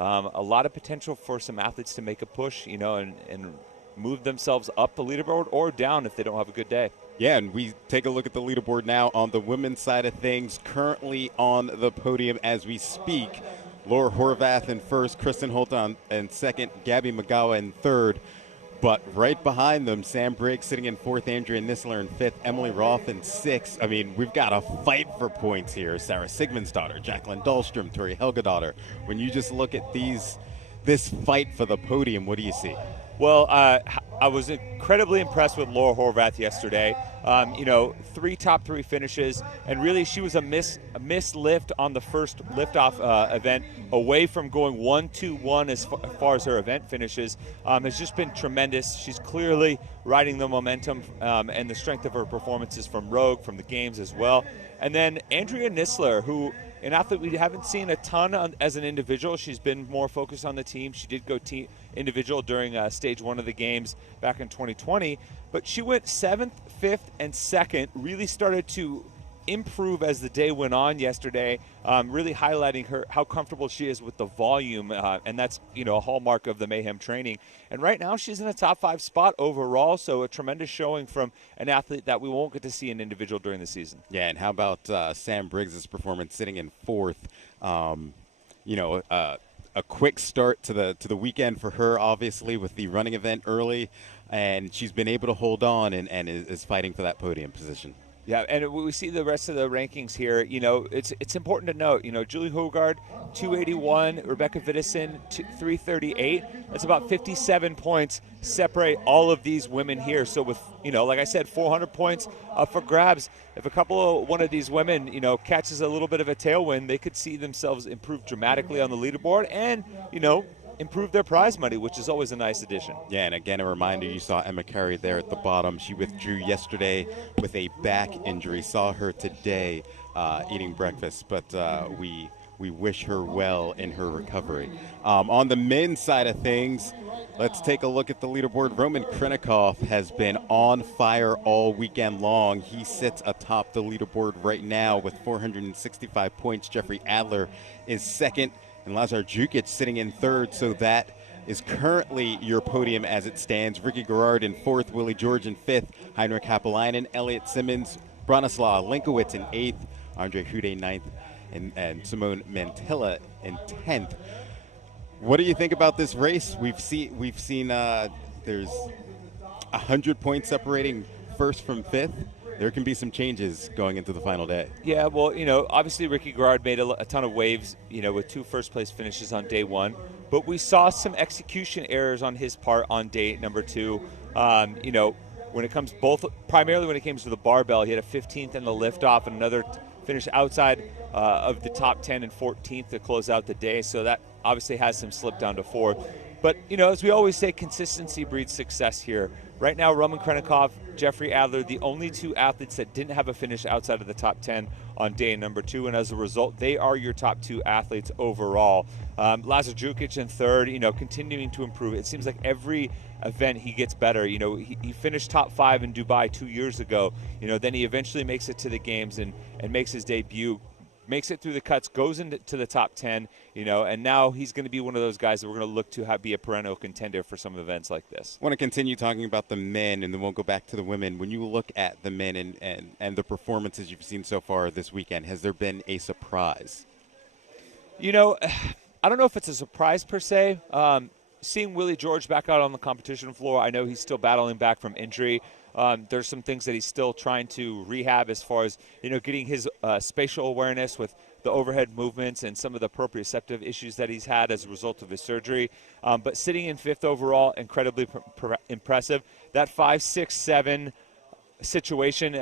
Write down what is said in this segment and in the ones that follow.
A lot of potential for some athletes to make a push, and move themselves up the leaderboard or down if they don't have a good day. Yeah, and we take a look at the leaderboard now on the women's side of things. Currently on the podium as we speak, Laura Horvath in first, Kristen Holt in second, Gabby Magawa in third. But right behind them, Sam Briggs sitting in fourth, Andrea Nisler in fifth, Emily Roth in sixth. I mean, we've got a fight for points here. Sarah Sigmundsdottir, Jacqueline Dahlstrom, Tori Helgadottir. When you just look at this fight for the podium, what do you see? Well, I was incredibly impressed with Laura Horvath yesterday. 3 top 3 finishes, and really she was a miss lift on the first liftoff event, away from going 1-2-1 as far as her event finishes. Has just been tremendous. She's clearly riding the momentum and the strength of her performances from Rogue, from the games as well. And then Andrea Nisler, who an athlete we haven't seen a ton as an individual. She's been more focused on the team. She did go individual during stage 1 of the games back in 2020, but she went 7th, 5th, and 2nd, really started to improve as the day went on yesterday, really highlighting how comfortable she is with the volume, and that's a hallmark of the Mayhem training. And right now she's in a top 5 spot overall, so a tremendous showing from an athlete that we won't get to see an individual during the season. Yeah, and how about Sam Briggs' performance sitting in fourth? A quick start to the weekend for her, obviously, with the running event early, and she's been able to hold on and is fighting for that podium position. Yeah, and we see the rest of the rankings here. It's important to note, Julie Hogard, 281, Rebecca Vidison, 338. That's about 57 points separate all of these women here. So with, like I said, 400 points up for grabs. If one of these women, catches a little bit of a tailwind, they could see themselves improve dramatically on the leaderboard and, improve their prize money, which is always a nice addition. Yeah, and again, a reminder, you saw Emma Carey there at the bottom. She withdrew yesterday with a back injury. Saw her today eating breakfast, but we wish her well in her recovery. On the men's side of things, let's take a look at the leaderboard. Roman Krinikov has been on fire all weekend long. He sits atop the leaderboard right now with 465 points. Jeffrey Adler is second, and Lazar Jukic sitting in third, so that is currently your podium as it stands. Ricky Garrard in fourth, Willie George in fifth, Heinrich Happelainen, Elliot Simmons, Bronislaw Linkowitz in eighth, Andre Hude ninth, and Simone Mantilla in 10th. What do you think about this race? We've seen there's 100 points separating first from fifth. There can be some changes going into the final day. Yeah, well, obviously Ricky Garrard made a ton of waves, with 2 first-place finishes on day 1. But we saw some execution errors on his part on day number 2. When it comes primarily when it comes to the barbell, he had a 15th in the liftoff and another finish outside of the top 10 and 14th to close out the day. So that obviously has him slip down to 4th. But, as we always say, consistency breeds success here. Right now, Roman Krinikov, Jeffrey Adler, the only 2 athletes that didn't have a finish outside of the top 10 on day number 2, and as a result, they are your top 2 athletes overall. Lazar Jukic in third, continuing to improve. It seems like every event he gets better. He finished top 5 in Dubai 2 years ago. Then he eventually makes it to the games and makes his debut. Makes it through the cuts, goes into the top 10, and now he's going to be one of those guys that we're going to look to be a perennial contender for some events like this. I want to continue talking about the men, and then we'll go back to the women. When you look at the men and the performances you've seen so far this weekend, has there been a surprise? I don't know if it's a surprise per se. Seeing Willie George back out on the competition floor, I know he's still battling back from injury. There's some things that he's still trying to rehab as far as, getting his spatial awareness with the overhead movements and some of the proprioceptive issues that he's had as a result of his surgery. But sitting in 5th overall, incredibly impressive. That 5, 6, 7 situation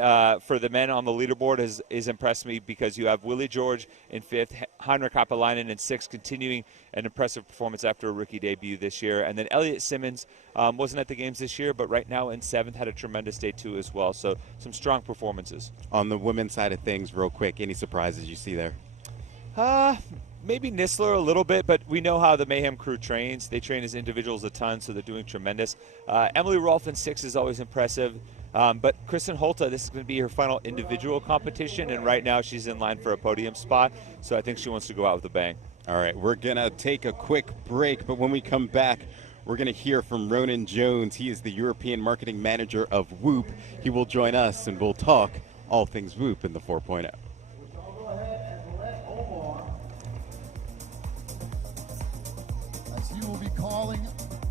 for the men on the leaderboard is impressed me because you have Willie George in 5th, Heinrich Happelainen in 6th, continuing an impressive performance after a rookie debut this year. And then Elliot Simmons wasn't at the games this year, but right now in 7th, had a tremendous day too as well. So some strong performances. On the women's side of things, real quick, any surprises you see there? Maybe Nisler a little bit, but we know how the Mayhem crew trains. They train as individuals a ton, so they're doing tremendous. Emily Rolfe in 6 is always impressive. But Kristen Holta, this is going to be her final individual competition, and right now she's in line for a podium spot, so I think she wants to go out with a bang. All right, we're going to take a quick break, but when we come back, we're going to hear from Ronan Jones. He is the European Marketing Manager of Whoop. He will join us, and we'll talk all things Whoop in the 4.0. As he will be calling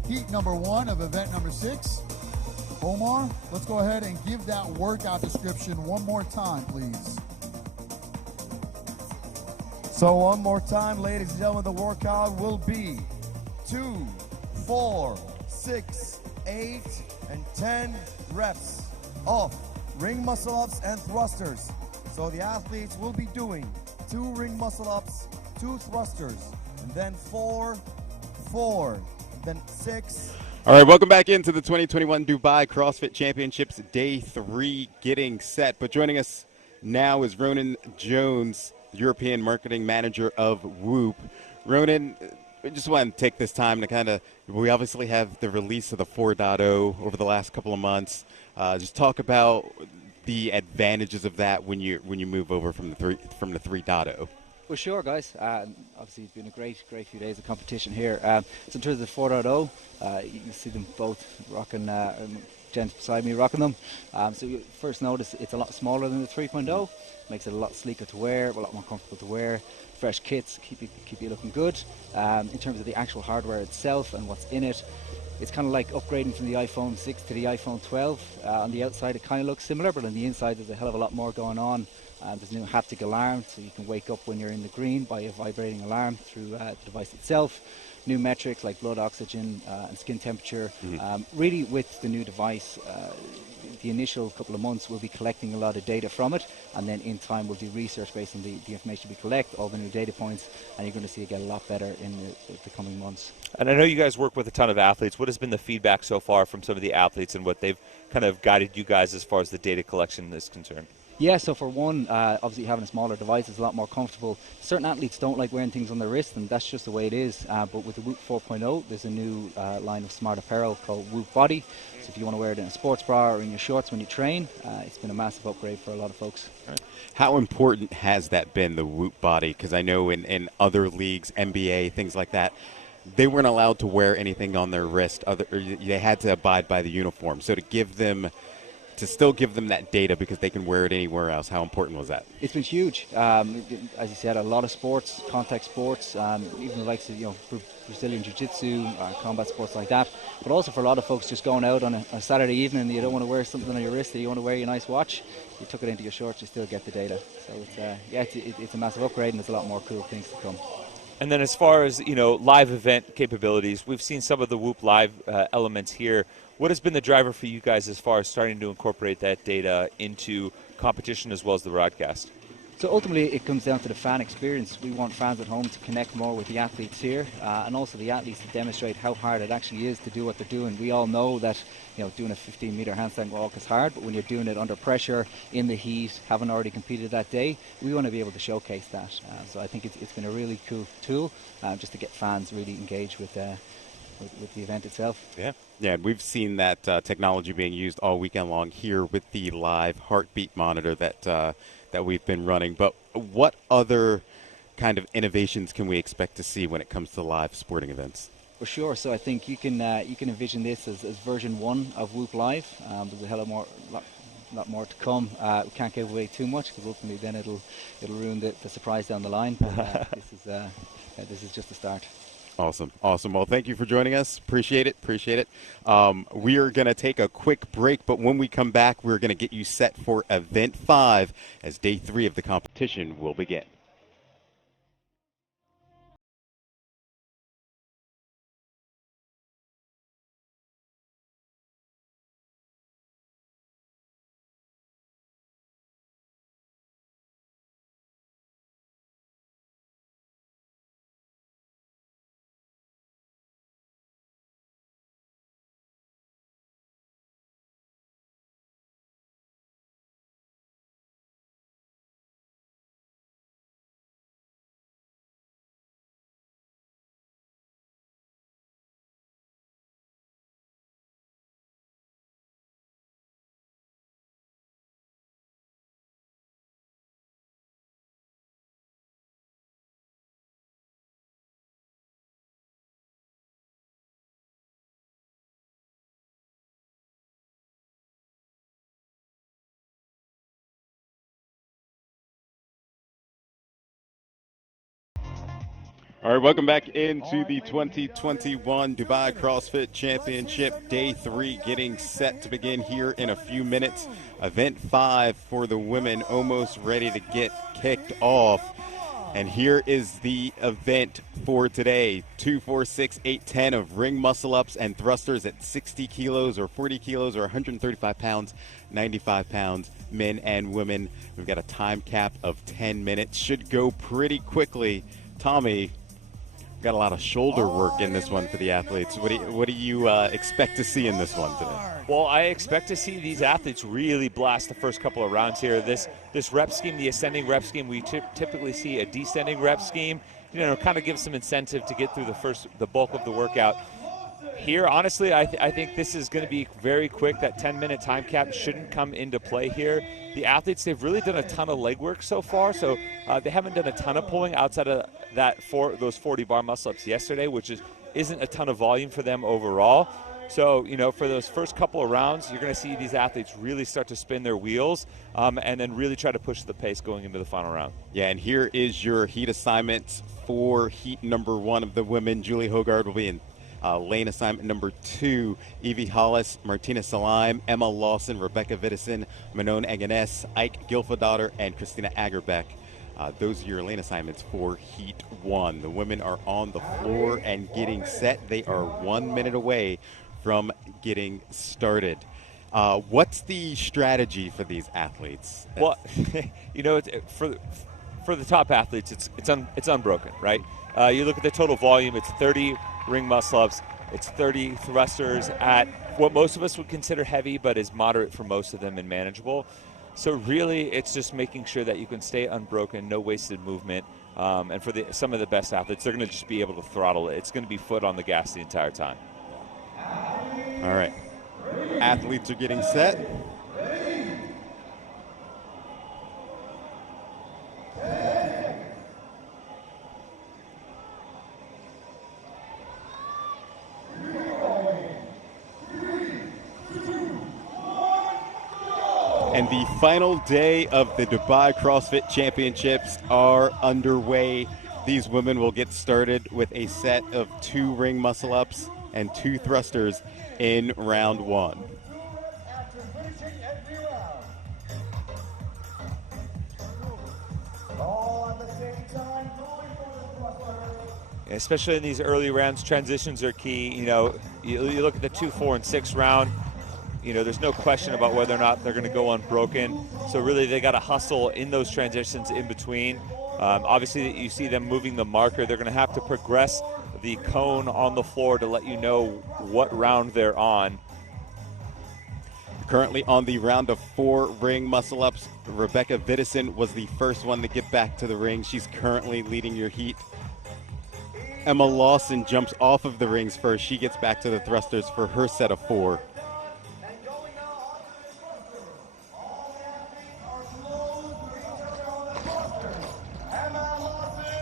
heat number 1 of event number 6. Omar, let's go ahead and give that workout description one more time, please. So one more time, ladies and gentlemen, the workout will be 2, 4, 6, 8, and 10 reps of ring muscle-ups and thrusters. So the athletes will be doing 2 ring muscle-ups, 2 thrusters, and then 4, then 6. All right, welcome back into the 2021 Dubai CrossFit Championships, Day 3 getting set. But joining us now is Ronan Jones, the European Marketing Manager of Whoop. Ronan, we just want to take this time to we obviously have the release of the 4.0 over the last couple of months. Just talk about the advantages of that when you move over from the 3.0. Well, sure, guys. Obviously, it's been a great few days of competition here. So in terms of the 4.0, you can see them both rocking, gents beside me rocking them. So you first notice it's a lot smaller than the 3.0. Makes it a lot sleeker to wear, a lot more comfortable to wear. Fresh kits, keep you looking good. In terms of the actual hardware itself and what's in it, it's kind of like upgrading from the iPhone 6 to the iPhone 12. On the outside, it kind of looks similar, but on the inside, there's a hell of a lot more going on. There's a new haptic alarm, so you can wake up when you're in the green by a vibrating alarm through the device itself. New metrics like blood oxygen and skin temperature. Really, with the new device, the initial couple of months we'll be collecting a lot of data from it, and then in time we'll do research based on the information we collect, all the new data points, and you're going to see it get a lot better in the coming months. And I know you guys work with a ton of athletes. What has been the feedback so far from some of the athletes and what they've kind of guided you guys as far as the data collection is concerned? Yeah, so for one, obviously having a smaller device is a lot more comfortable. Certain athletes don't like wearing things on their wrist, and that's just the way it is. But with the Whoop 4.0, there's a new line of smart apparel called Whoop Body. So if you want to wear it in a sports bra or in your shorts when you train, it's been a massive upgrade for a lot of folks. How important has that been, the Whoop Body? Because I know in other leagues, NBA, things like that, they weren't allowed to wear anything on their wrist. They had to abide by the uniform. So to still give them that data because they can wear it anywhere else, how important was that? It's been huge. As you said, a lot of sports, contact sports, even the likes of Brazilian Jiu-Jitsu, combat sports like that. But also for a lot of folks just going out on a Saturday evening, you don't want to wear something on your wrist, you want to wear your nice watch, you tuck it into your shorts, you still get the data. So it's a massive upgrade, and there's a lot more cool things to come. And then as far as, live event capabilities, we've seen some of the Whoop Live elements here. What has been the driver for you guys as far as starting to incorporate that data into competition as well as the broadcast? So ultimately, it comes down to the fan experience. We want fans at home to connect more with the athletes here, and also the athletes to demonstrate how hard it actually is to do what they're doing. We all know that doing a 15-meter handstand walk is hard, but when you're doing it under pressure, in the heat, having already competed that day, we want to be able to showcase that. So I think it's been a really cool tool just to get fans really engaged with the event itself. Yeah, and we've seen that technology being used all weekend long here with the live heartbeat monitor that we've been running. But what other kind of innovations can we expect to see when it comes to live sporting events? For sure. So I think you can envision this as version 1 of Whoop Live. There's a hell of lot more to come. We can't give away too much because ultimately then it'll ruin the surprise down the line. But this is just the start. Awesome. Well, thank you for joining us. Appreciate it. We are going to take a quick break, but when we come back, we're going to get you set for Event 5 as Day 3 of the competition will begin. All right, welcome back into the 2021 Dubai CrossFit Championship. Day 3 getting set to begin here in a few minutes. Event 5 for the women almost ready to get kicked off. And here is the event for today. 2, 4, 6, 8, 10 of ring muscle-ups and thrusters at 60 kilos or 40 kilos or 135 pounds, 95 pounds, men and women. We've got a time cap of 10 minutes. Should go pretty quickly. Tommy, got a lot of shoulder work in this one for the athletes. What do you expect to see in this one today? Well, I expect to see these athletes really blast the first couple of rounds here. This rep scheme, the ascending rep scheme, we typically see a descending rep scheme, kind of gives some incentive to get through the bulk of the workout. Here, honestly, I think this is going to be very quick. That 10-minute time cap shouldn't come into play here. The athletes, they've really done a ton of leg work so far, so they haven't done a ton of pulling outside of those 40 bar muscle-ups yesterday, which isn't a ton of volume for them overall. So, for those first couple of rounds, you're going to see these athletes really start to spin their wheels and then really try to push the pace going into the final round. Yeah, and here is your heat assignments for heat number 1 of the women. Julie Hogard will be in lane assignment number 2. Evie Hollis, Martina Salaim, Emma Lawson, Rebecca Vittison, Manon Aganes, Ike Gilfadottir, and Christina Agerbeck. Those are your lane assignments for heat 1. The women are on the floor and getting set. They are 1 minute away from getting started. What's the strategy for these athletes? Well, for the top athletes, it's unbroken, right? You look at the total volume; it's 30 ring muscle-ups, it's 30 thrusters at what most of us would consider heavy, but is moderate for most of them and manageable. So really, it's just making sure that you can stay unbroken, no wasted movement. And for some of the best athletes, they're going to just be able to throttle it. It's going to be foot on the gas the entire time. All right. Athletes are getting set. And the final day of the Dubai CrossFit Championships are underway. These women will get started with a set of 2 ring muscle-ups and 2 thrusters in round 1. Especially in these early rounds, transitions are key. You look at the 2, 4, and 6 round. There's no question about whether or not they're going to go unbroken. So really, they got to hustle in those transitions in between. Obviously, you see them moving the marker. They're going to have to progress the cone on the floor to let you know what round they're on. Currently on the round of 4 ring muscle-ups, Rebecca Vittison was the first one to get back to the ring. She's currently leading your heat. Emma Lawson jumps off of the rings first. She gets back to the thrusters for her set of 4.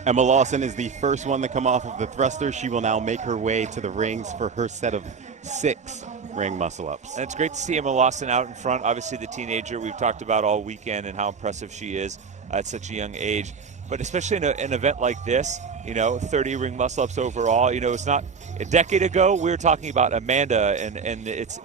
Emma Lawson is the first one to come off of the thruster. She will now make her way to the rings for her set of 6 ring muscle-ups. And it's great to see Emma Lawson out in front. Obviously, the teenager we've talked about all weekend and how impressive she is at such a young age. But especially in an event like this, 30 ring muscle-ups overall, it's not a decade ago we were talking about Amanda and its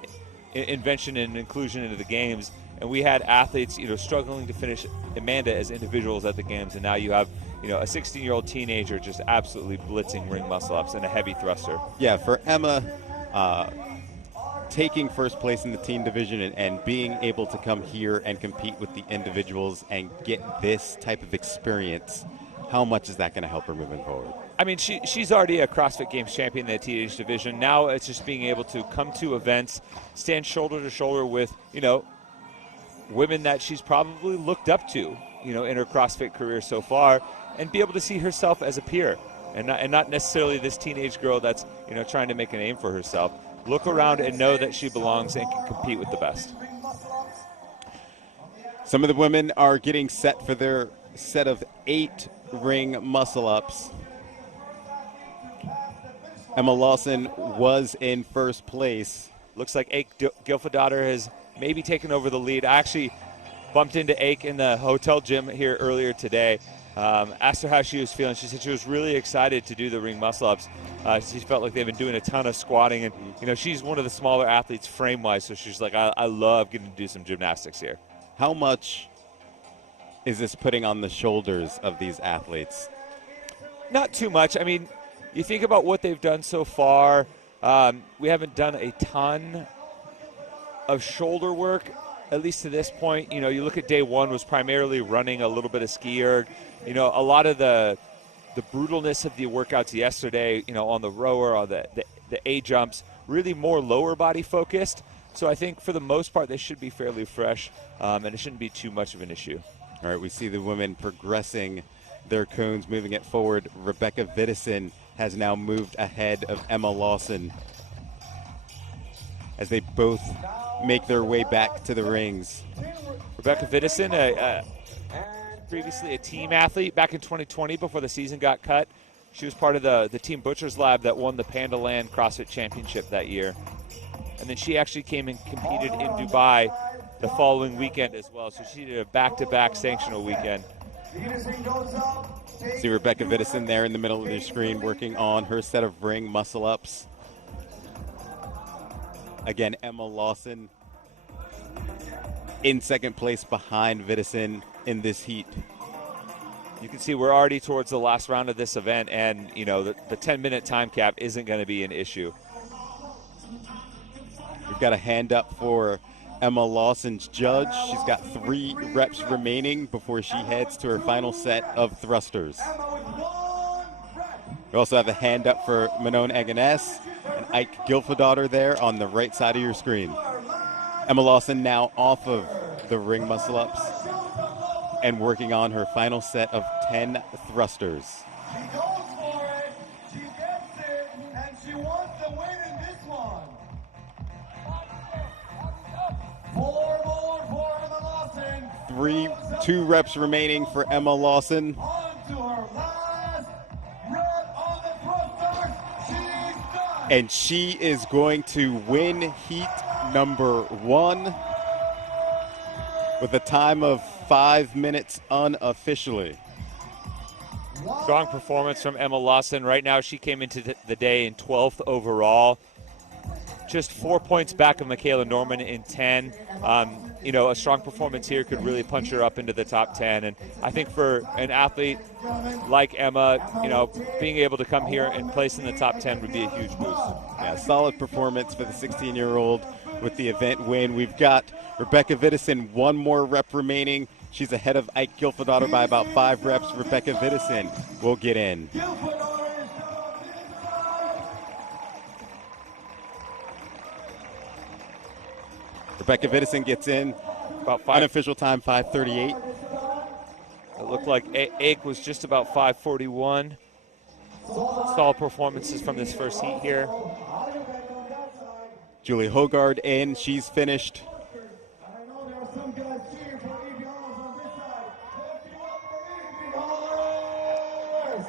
invention and inclusion into the games. And we had athletes, struggling to finish Amanda as individuals at the games. And now you have, a 16-year-old teenager just absolutely blitzing ring muscle-ups and a heavy thruster. Yeah, for Emma, taking first place in the teen division and being able to come here and compete with the individuals and get this type of experience, how much is that going to help her moving forward? I mean, she's already a CrossFit Games champion in the teenage division. Now it's just being able to come to events, stand shoulder to shoulder with, women that she's probably looked up to, in her CrossFit career so far, and be able to see herself as a peer and not necessarily this teenage girl that's, trying to make a name for herself. Look around and know that she belongs and can compete with the best. Some of the women are getting set for their set of 8 ring muscle-ups. Emma Lawson was in first place. Looks like Ake Gilfadottir has maybe taken over the lead. I actually bumped into Ake in the hotel gym here earlier today. Asked her how she was feeling. She said she was really excited to do the ring muscle-ups. She felt like they've been doing a ton of squatting, and she's one of the smaller athletes frame-wise, so she's like, I love getting to do some gymnastics here. How much is this putting on the shoulders of these athletes? Not too much. I mean, you think about what they've done so far. We haven't done a ton of shoulder work, at least to this point. You look at day one was primarily running, a little bit of ski erg. A lot of the brutalness of the workouts yesterday, on the rower, on the A jumps, really more lower body focused. So I think for the most part, they should be fairly fresh, and it shouldn't be too much of an issue. All right, we see the women progressing their cones, moving it forward. Rebecca Vidison has now moved ahead of Emma Lawson as they both make their way back to the rings. Rebecca Vidison, previously a team athlete back in 2020 before the season got cut. She was part of the Team Butchers Lab that won the Panda Land CrossFit Championship that year. And then she actually came and competed in Dubai the following weekend as well. So she did a back-to-back sanctional weekend. See Rebecca Vidison there in the middle of your screen working on her set of ring muscle-ups. Again, Emma Lawson in second place behind Vidison in this heat. You can see we're already towards the last round of this event, and the 10-minute time cap isn't going to be an issue. We've got a hand up for Emma Lawson's judge. She's got 3 reps remaining before she heads to her final set of thrusters. We also have a hand up for Manon Aganes and Ike Gilfadaughter there on the right side of your screen. Emma Lawson now off of the ring muscle-ups and working on her final set of 10 thrusters. She goes for it, she gets it, and she wants to win in this one. 4 more for Emma Lawson. 2 reps remaining for Emma Lawson. On to her last rep on the thrusters. She's done. And she is going to win heat number 1 with a time of 5 minutes unofficially. Strong performance from Emma Lawson. Right now she came into the day in 12th overall. Just 4 points back of Michaela Norman in 10. A strong performance here could really punch her up into the top 10. And I think for an athlete like Emma, being able to come here and place in the top 10 would be a huge boost. Yeah, solid performance for the 16-year-old with the event win. We've got Rebecca Vidison, 1 more rep remaining. She's ahead of Ike Gilfadaughter by about 5 reps. Rebecca Vidison will get in. Rebecca Vidison gets in. About 5. Unofficial time, 5:38. It looked like Ake was just about 5:41. Solid performances from this first heat here. Julie Hogard in. She's finished. I know there are some guys cheering for Evie Hollis on this side. Let's give up for Evie Hollis!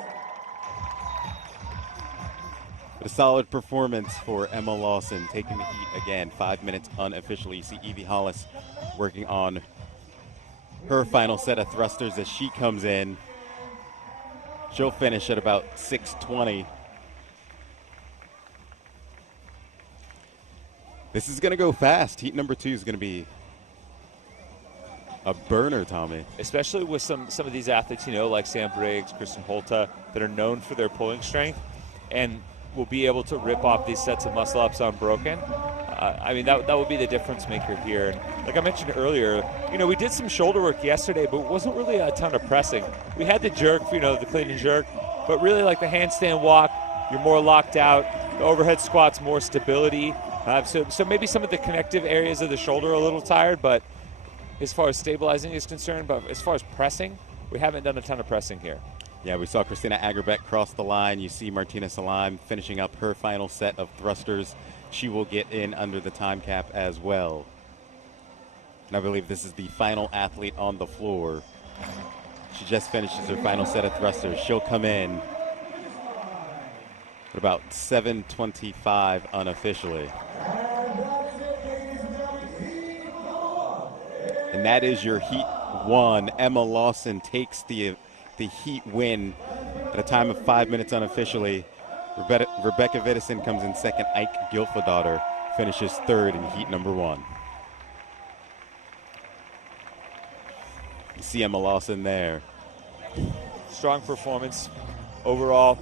But a solid performance for Emma Lawson, taking the heat again. 5 minutes unofficially. You see Evie Hollis working on her final set of thrusters as she comes in. She'll finish at about 6:20. This is going to go fast. Heat number 2 is going to be a burner, Tommy. Especially with some of these athletes, like Sam Briggs, Kristen Holta, that are known for their pulling strength and will be able to rip off these sets of muscle-ups unbroken. That would be the difference maker here. And like I mentioned earlier, we did some shoulder work yesterday, but it wasn't really a ton of pressing. We had the jerk, the clean and jerk, but really like the handstand walk, you're more locked out. The overhead squat's more stability. So maybe some of the connective areas of the shoulder are a little tired, but as far as stabilizing is concerned, but as far as pressing, we haven't done a ton of pressing here. Yeah, we saw Christina Agerbeck cross the line. You see Martina Salam finishing up her final set of thrusters. She will get in under the time cap as well. And I believe this is the final athlete on the floor. She just finishes her final set of thrusters. She'll come in at about 7:25 unofficially. And that is your heat 1. Emma Lawson takes the the heat win at a time of 5 minutes unofficially. Rebecca Vidison comes in second. Ike Gilfadaughter finishes third in heat number 1. You see Emma Lawson there. Strong performance overall,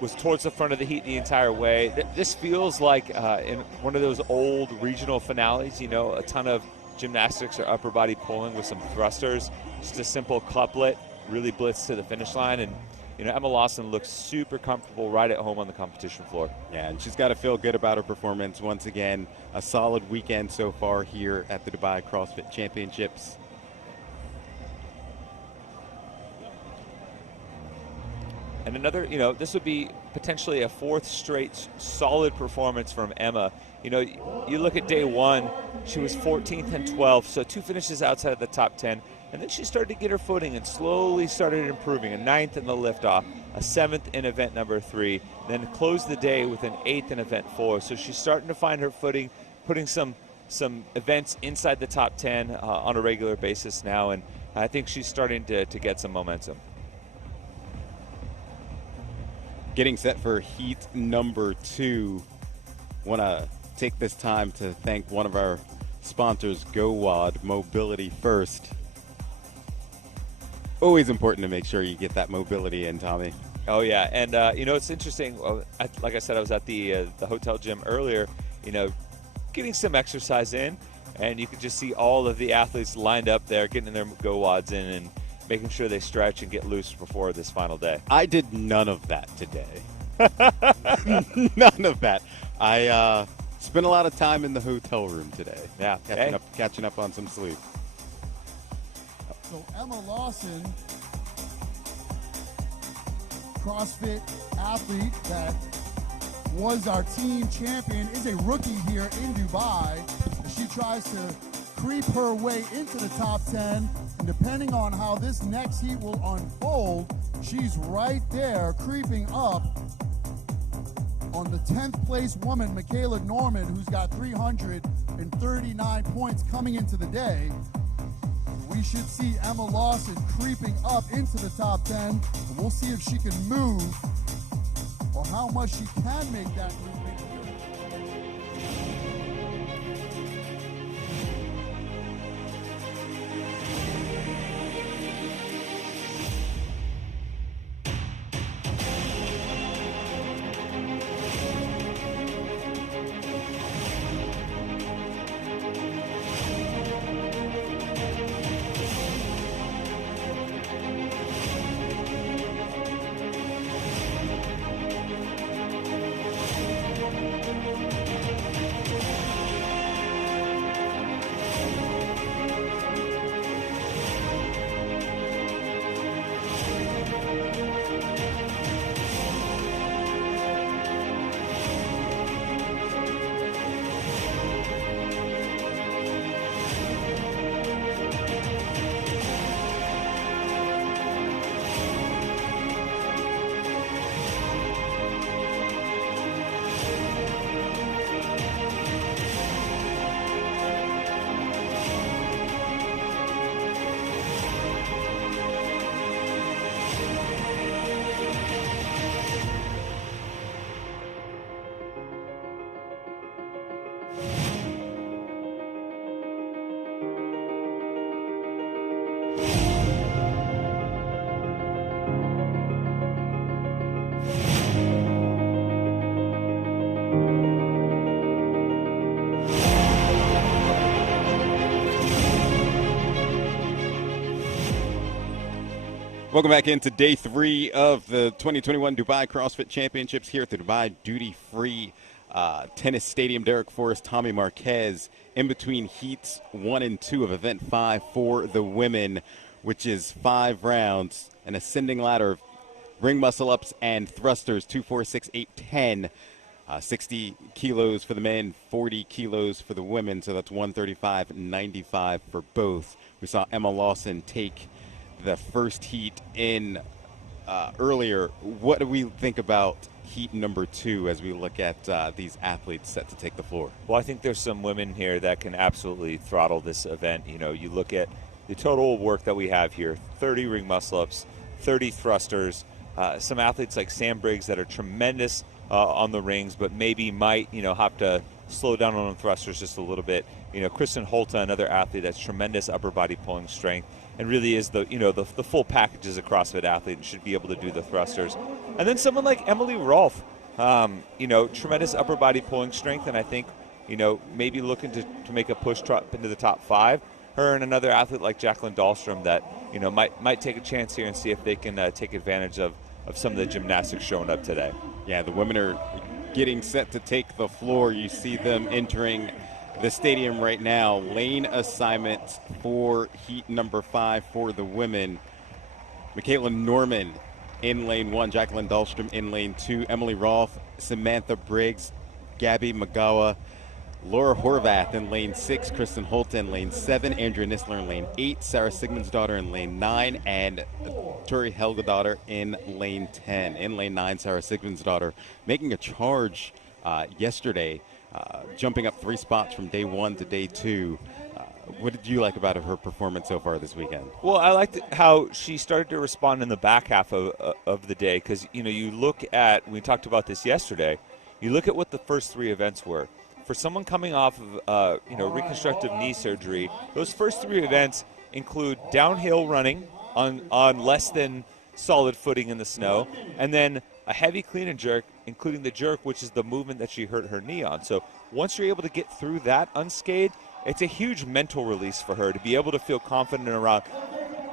was towards the front of the heat the entire way. This feels like in one of those old regional finales, a ton of gymnastics or upper body pulling with some thrusters, just a simple couplet, really blitz to the finish line. And Emma Lawson looks super comfortable right at home on the competition floor. Yeah, and she's got to feel good about her performance. Once again, a solid weekend so far here at the Dubai CrossFit Championships. And another, this would be potentially a 4th straight solid performance from Emma. You look at day 1, she was 14th and 12th, so 2 finishes outside of the top 10. And then she started to get her footing and slowly started improving. A 9th in the liftoff, a 7th in event number 3, then closed the day with an 8th in event 4. So she's starting to find her footing, putting some events inside the top 10 on a regular basis now. And I think she's starting to get some momentum. Getting set for heat number 2. Want to take this time to thank one of our sponsors, GoWad, Mobility First. Always important to make sure you get that mobility in, Tommy. Oh, yeah. And, it's interesting. Like I said, I was at the hotel gym earlier, getting some exercise in. And you could just see all of the athletes lined up there, getting their GoWads in and making sure they stretch and get loose before this final day. I did none of that today. None of that. I spent a lot of time in the hotel room today. Yeah. Catching up on some sleep. So Emma Lawson, CrossFit athlete that was our team champion, is a rookie here in Dubai. She tries to creep her way into the top 10, and depending on how this next heat will unfold, she's right there creeping up on the 10th place woman, Michaela Norman, who's got 339 points coming into the day. We should see Emma Lawson creeping up into the top 10, and we'll see if she can move or how much she can make that movement. Welcome back into day 3 of the 2021 Dubai CrossFit Championships here at the Dubai Duty Free Tennis Stadium. Derek Forrest, Tommy Marquez, in between heats 1 and 2 of event 5 for the women, which is 5 rounds, an ascending ladder of ring muscle ups and thrusters, 2, 4, 6, 8, 10. 60 kilos for the men, 40 kilos for the women, so that's 135, 95 for both. We saw Emma Lawson take the first heat in earlier. What do we think about heat number 2 as we look at these athletes set to take the floor? Well, I think there's some women here that can absolutely throttle this event. You know, you look at the total work that we have here, 30 ring muscle-ups, 30 thrusters, some athletes like Sam Briggs that are tremendous on the rings, but maybe might, have to slow down on the thrusters just a little bit. Kristen Holta, another athlete that's tremendous upper body pulling strength, and really is the full package as a CrossFit athlete and should be able to do the thrusters. And then someone like Emily Rolfe, tremendous upper body pulling strength, and I think, maybe looking to make a push into the top 5. Her and another athlete like Jacqueline Dahlstrom that, might take a chance here and see if they can take advantage of some of the gymnastics showing up today. Yeah, the women are getting set to take the floor. You see them entering the stadium right now. Lane assignments for heat number 5 for the women. Michaela Norman in lane 1, Jacqueline Dahlstrom in lane 2, Emily Rolfe, Samantha Briggs, Gabby Magawa, Laura Horvath in lane 6, Kristen Holt in lane 7, Andrea Nisler in lane 8, Sarah Sigmundsdottir in lane 9, and Turi Helgadottir in lane 10. In lane 9, Sarah Sigmundsdottir making a charge yesterday, jumping up 3 spots from day 1 to day 2. What did you like about her performance so far this weekend? Well, I liked how she started to respond in the back half of the day because, you look at, we talked about this yesterday, you look at what the first 3 events were. For someone coming off of, reconstructive knee surgery, those first 3 events include downhill running on less than solid footing in the snow, and then a heavy clean and jerk, including the jerk, which is the movement that she hurt her knee on. So once you're able to get through that unscathed, it's a huge mental release for her to be able to feel confident around,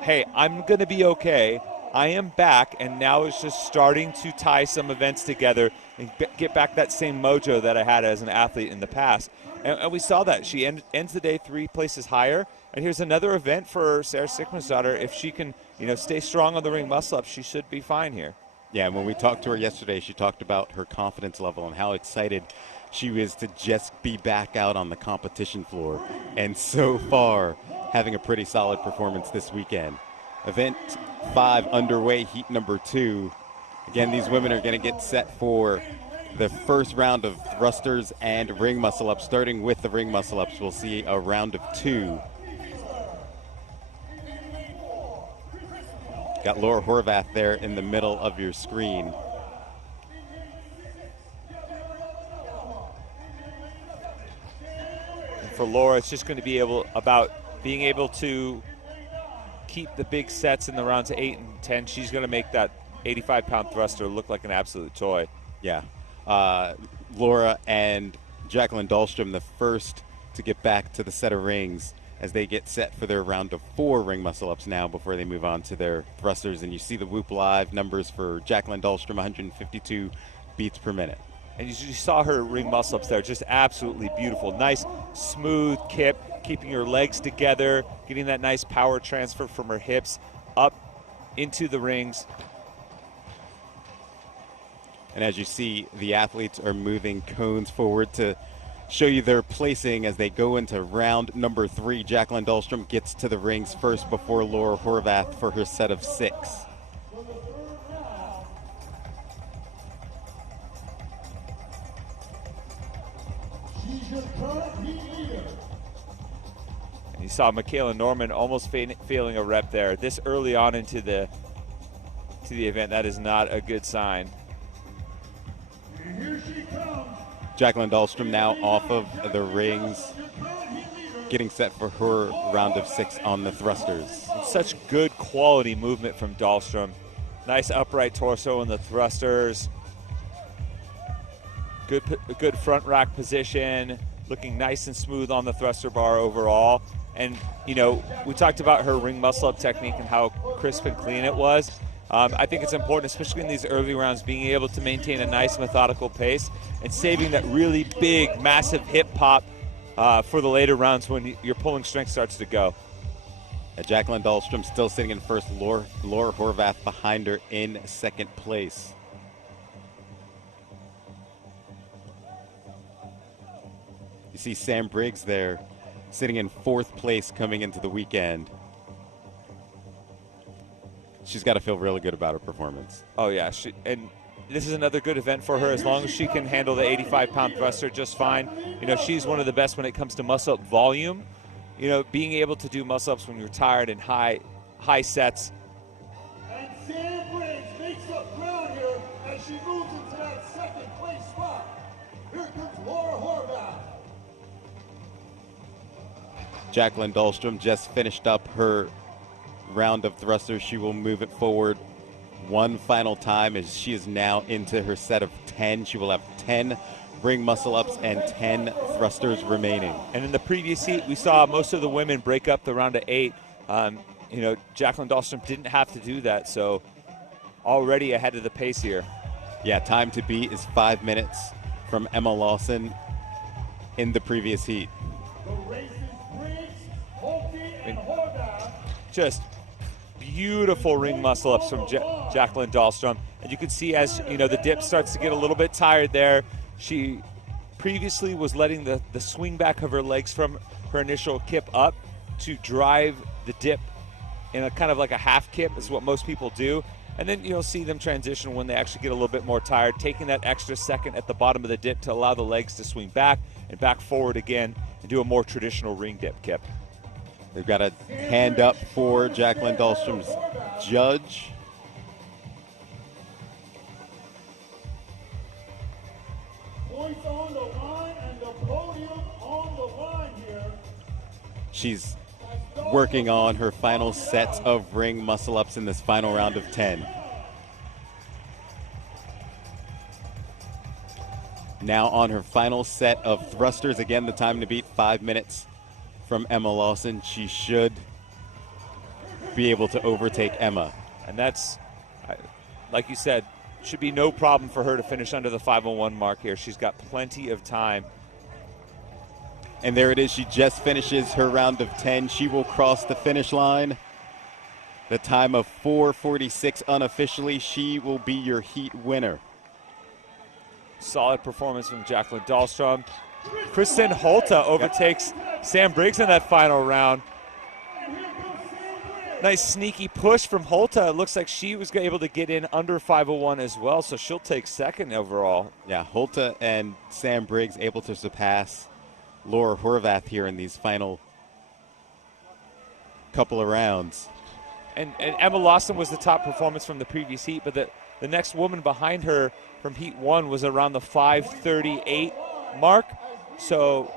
hey, I'm going to be okay. I am back, and now it's just starting to tie some events together and get back that same mojo that I had as an athlete in the past. And we saw that. She ends the day 3 places higher. And here's another event for Sarah Sigmundsdottir. If she can, stay strong on the ring muscle-up, she should be fine here. Yeah, when we talked to her yesterday, she talked about her confidence level and how excited she was to just be back out on the competition floor. And so far, having a pretty solid performance this weekend. Event 5 underway, heat number 2. Again, these women are going to get set for the first round of thrusters and ring muscle-ups. Starting with the ring muscle-ups, we'll see a round of 2. Got Laura Horvath there in the middle of your screen. And for Laura, it's just going to be about being able to keep the big sets in the rounds of 8 and 10. She's going to make that 85-pound thruster look like an absolute toy. Yeah. Laura and Jacqueline Dahlstrom, the first to get back to the set of rings as they get set for their round of 4 ring muscle-ups now before they move on to their thrusters. And you see the Whoop Live numbers for Jacqueline Dahlstrom, 152 beats per minute. And you saw her ring muscle-ups there, just absolutely beautiful. Nice, smooth kip, keeping her legs together, getting that nice power transfer from her hips up into the rings. And as you see, the athletes are moving cones forward to show you their placing as they go into round number 3. Jacqueline Dahlstrom gets to the rings first before Laura Horvath for her set of 6. And you saw Michaela Norman almost failing a rep there. This early on into the event, that is not a good sign. Jacqueline Dahlstrom now off of the rings, getting set for her round of 6 on the thrusters. Such good quality movement from Dahlstrom. Nice upright torso in the thrusters. Good front rack position, looking nice and smooth on the thruster bar overall. And, we talked about her ring muscle-up technique and how crisp and clean it was. I think it's important, especially in these early rounds, being able to maintain a nice methodical pace and saving that really big, massive hip pop for the later rounds when your pulling strength starts to go. Jacqueline Dahlstrom still sitting in first, Laura Horvath behind her in second place. You see Sam Briggs there sitting in 4th place coming into the weekend. She's got to feel really good about her performance. Oh, yeah. And this is another good event for her as long as she can handle the 85-pound thruster just fine. She's one of the best when it comes to muscle-up volume. you know, being able to do muscle-ups when you're tired and high sets. And Sam Briggs makes up ground here as she moves into that second place spot. Here comes Laura Horvath. Jacqueline Dahlstrom just finished up her round of thrusters. She will move it forward one final time as she is now into her set of 10. She will have 10 ring muscle ups and 10 thrusters remaining. And in the previous heat, we saw most of the women break up the round of 8. You know, Jacqueline Dahlstrom didn't have to do that, so already ahead of the pace here. Yeah, time to beat is 5 minutes from Emma Lawson in the previous heat. The race is Briggs, Holtby, and Horvath. Just beautiful ring muscle ups from Jacqueline Dahlstrom. And you can see as, you know, the dip starts to get a little bit tired there. She previously was letting the swing back of her legs from her initial kip up to drive the dip in a kind of like a half kip is what most people do. And then you'll see them transition when they actually get a little bit more tired, taking that extra second at the bottom of the dip to allow the legs to swing back and back forward again and do a more traditional ring dip kip. They've got a hand up for Jacqueline Dahlstrom's judge. Points on the line and the podium on the line here. She's working on her final sets of ring muscle ups in this final round of 10. Now on her final set of thrusters. Again, the time to beat, 5 minutes from Emma Lawson. She should be able to overtake Emma. And that's, like you said, should be no problem for her to finish under the 5:01 mark here. She's got plenty of time. And there it is. She just finishes her round of 10. She will cross the finish line. The time of 4:46 unofficially. She will be your heat winner. Solid performance from Jacqueline Dahlstrom. Kristen Holta overtakes Sam Briggs in that final round. Nice sneaky push from Holta. It looks like she was able to get in under 5:01 as well, so she'll take second overall. Yeah, Holta and Sam Briggs able to surpass Laura Horvath here in these final couple of rounds. And Emma Lawson was the top performance from the previous heat, but the next woman behind her from heat 1 was around the 5:38 mark. So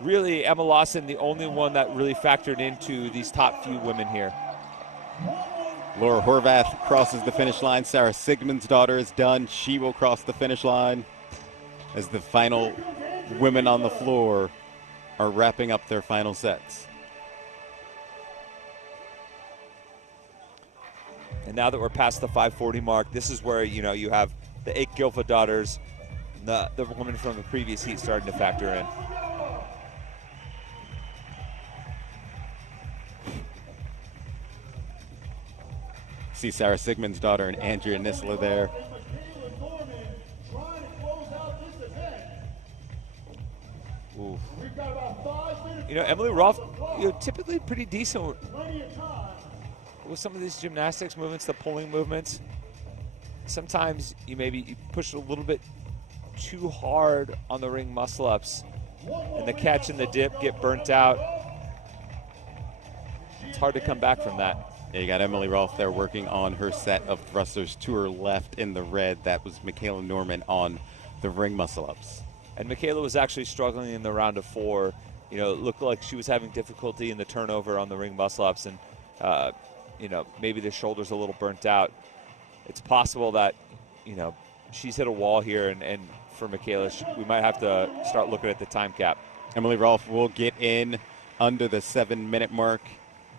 really Emma Lawson, the only one that really factored into these top few women here. Laura Horvath crosses the finish line. Sarah Sigmund's daughter is done. She will cross the finish line as the final women on the floor are wrapping up their final sets. And now that we're past the 5:40 mark, this is where, you know, you have the Ake Gilfa daughters, the woman from the previous heat starting to factor in. See Sarah Sigmund's daughter and Andrea Nisler there. Ooh. You know, Emily Rolfe, you know, typically pretty decent with some of these gymnastics movements, the pulling movements. Sometimes you push a little bit too hard on the ring muscle ups, and the catch and the dip get burnt out. It's hard to come back from that. Yeah, you got Emily Rolfe there working on her set of thrusters to her left in the red. That was Michaela Norman on the ring muscle ups. And Michaela was actually struggling in the round of 4. You know, it looked like she was having difficulty in the turnover on the ring muscle ups, and you know, maybe the shoulder's a little burnt out. It's possible that, you know, she's hit a wall here, and for Michaela, we might have to start looking at the time cap. Emily Rolfe will get in under the 7-minute mark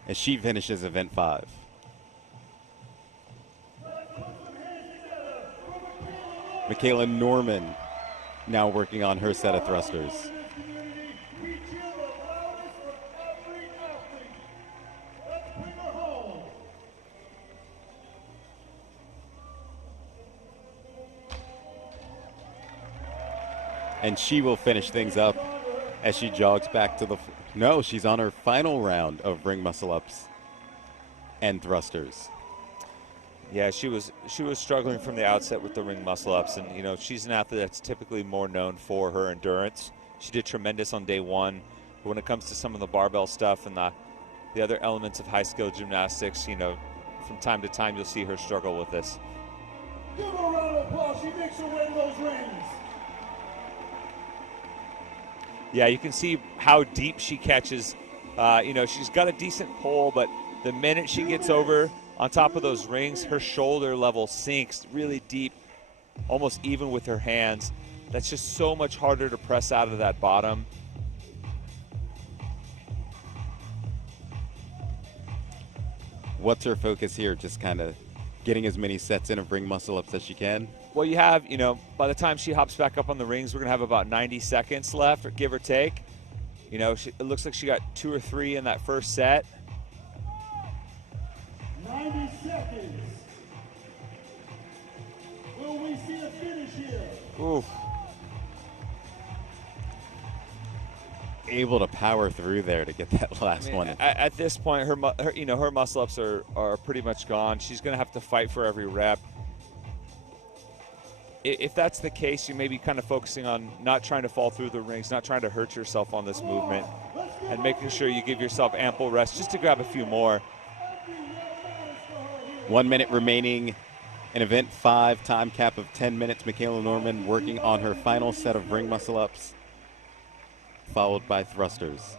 as she finishes event 5. Michaela Norman now working on her set of thrusters. And she will finish things up as she jogs back to the no, she's on her final round of ring muscle ups and thrusters. Yeah, she was struggling from the outset with the ring muscle ups, and you know, she's an athlete that's typically more known for her endurance. She did tremendous on day 1, But when it comes to some of the barbell stuff and the other elements of high skill gymnastics, you know, from time to time you'll see her struggle with this. Give her a round of applause. She makes her way to those rings. Yeah, you can see how deep she catches. You know, she's got a decent pole, but the minute she gets over on top of those rings, her shoulder level sinks really deep, almost even with her hands. That's just so much harder to press out of that bottom. What's her focus here? Just kind of getting as many sets in of ring muscle ups as she can? Well, you have, you know, by the time she hops back up on the rings, we're going to have about 90 seconds left, or give or take. You know, it looks like she got 2 or 3 in that first set. 90 seconds. Will we see a finish here? Oof. Able to power through there to get that last one. At this point, her muscle ups are pretty much gone. She's going to have to fight for every rep. If that's the case, you may be kind of focusing on not trying to fall through the rings, not trying to hurt yourself on this movement, and making sure you give yourself ample rest just to grab a few more. 1 minute remaining in event 5, time cap of 10 minutes. Michaela Norman working on her final set of ring muscle ups, followed by thrusters.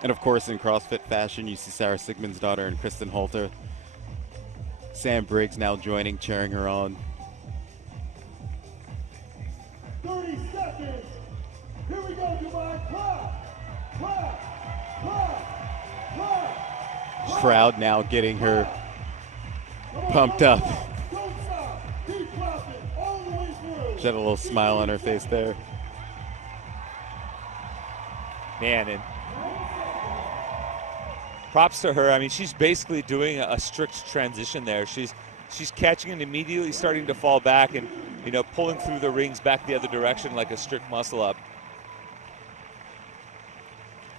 And of course, in CrossFit fashion, you see Sarah Sigmundsdottir and Kristen Holter. Sam Briggs now joining, cheering her on. 30 seconds. Here we go, Dubai. Clap, clap, clap, clap. Crowd now getting her pumped up. Don't stop. Keep clapping all the way through. She had a little smile on her face there. Man, and props to her. I mean, she's basically doing a strict transition there. She's catching and immediately starting to fall back and, you know, pulling through the rings back the other direction like a strict muscle up.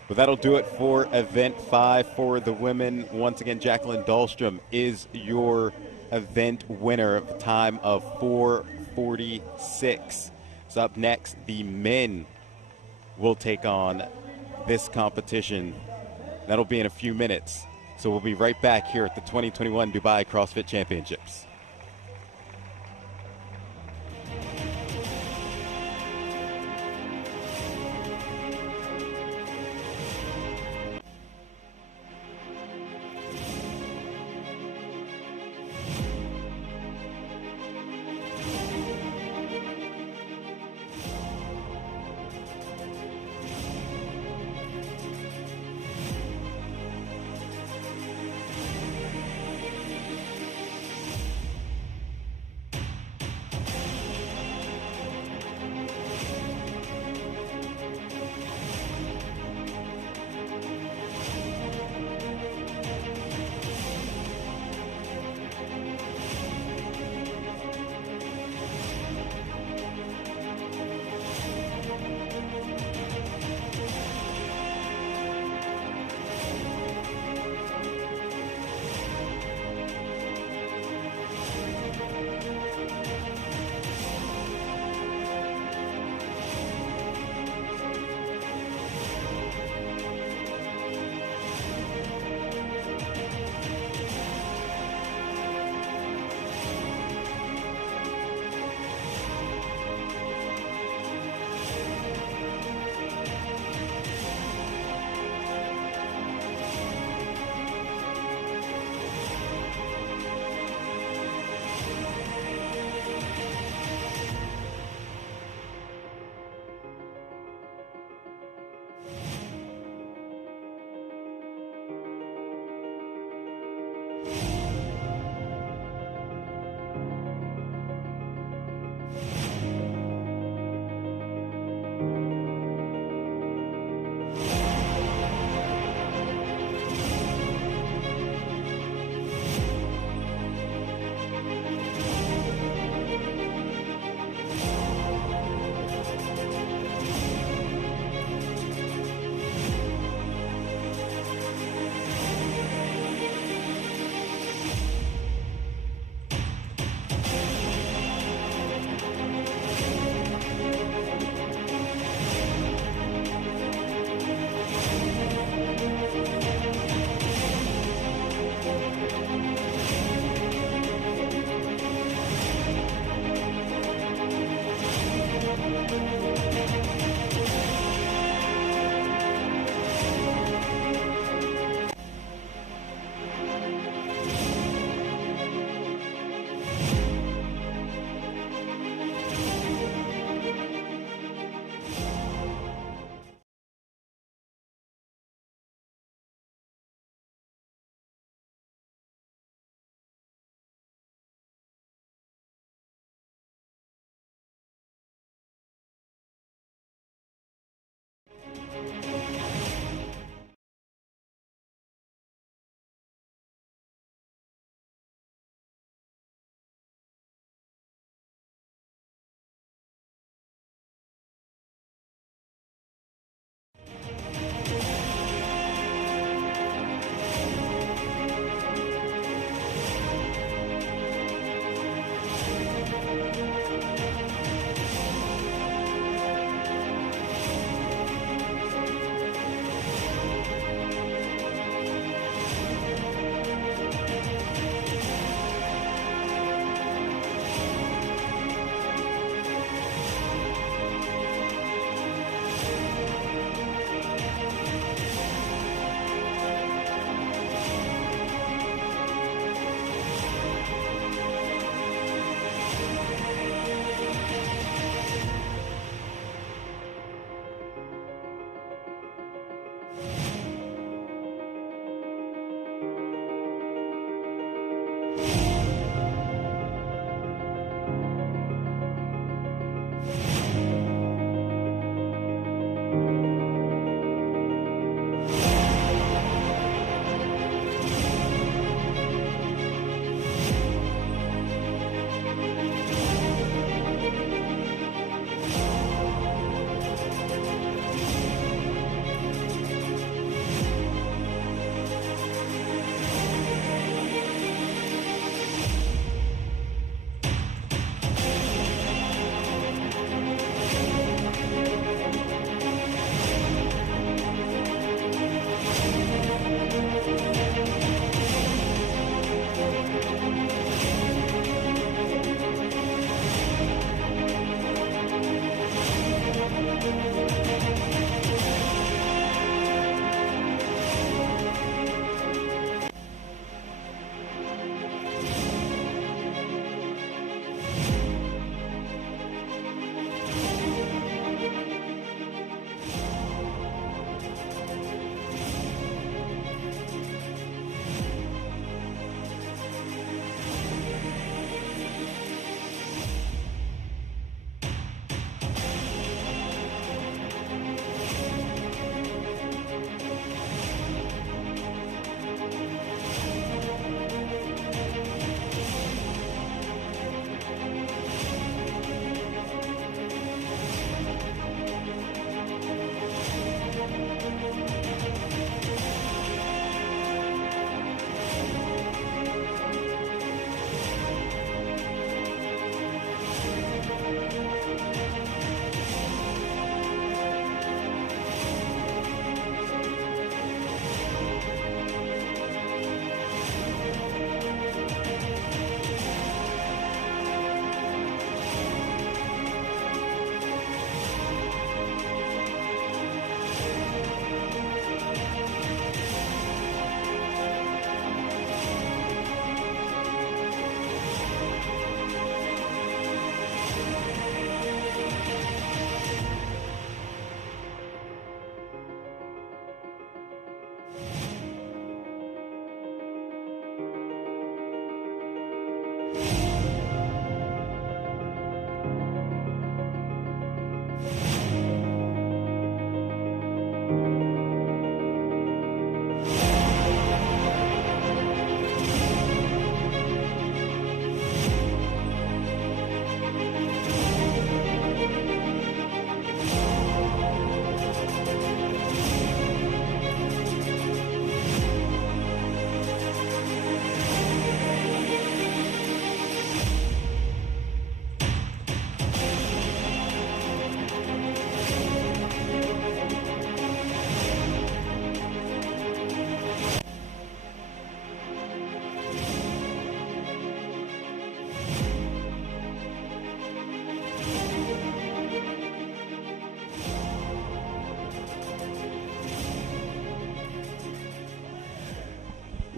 But that'll do it for event 5 for the women. Once again, Jacqueline Dahlstrom is your event winner of a time of 4:46. So up next, the men will take on this competition. That'll be in a few minutes. So we'll be right back here at the 2021 Dubai CrossFit Championships.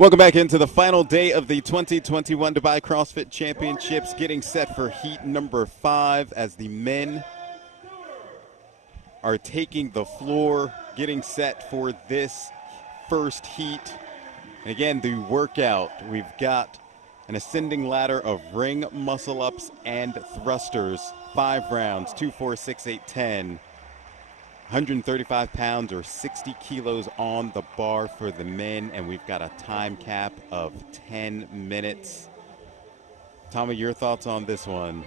Welcome back into the final day of the 2021 Dubai CrossFit Championships, getting set for heat number 5 as the men are taking the floor, getting set for this first heat. And again, the workout, we've got an ascending ladder of ring muscle-ups and thrusters, 5 rounds, 2, 4, 6, 8, 10. 135 pounds or 60 kilos on the bar for the men, and we've got a time cap of 10 minutes. Tommy, your thoughts on this one?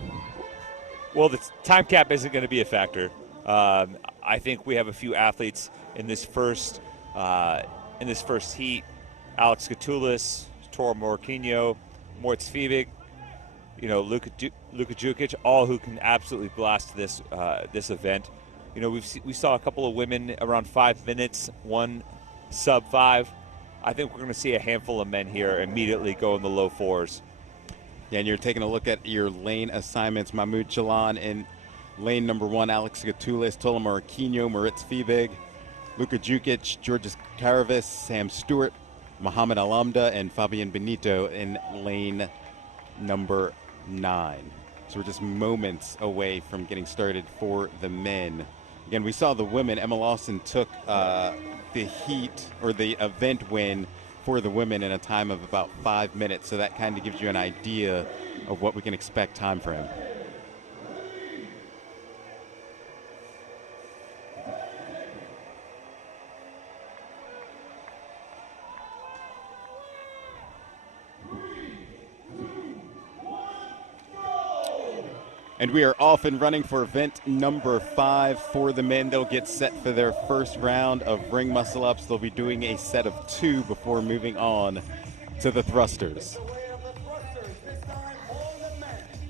Well, the time cap isn't going to be a factor. I think we have a few athletes in this first heat. Alex Gatulis, Toro Morquinho, Moritz Fiebig, Luka Jukic, all who can absolutely blast this event. We saw a couple of women around 5 minutes, one sub 5. I think we're going to see a handful of men here immediately go in the low 4s. Yeah, and you're taking a look at your lane assignments. Mahmoud Chalan in lane number 1, Alex Gatulis, Tolo Morquinho, Moritz Fiebig, Luka Jukic, Georges Caravis, Sam Stewart, Mohamed Alamda, and Fabian Benito in lane number 9. So we're just moments away from getting started for the men. Again, we saw the women. Emma Lawson took the heat or the event win for the women in a time of about 5 minutes. So that kind of gives you an idea of what we can expect time frame. And we are off and running for event number 5 for the men. They'll get set for their first round of ring muscle-ups. They'll be doing a set of 2 before moving on to the thrusters.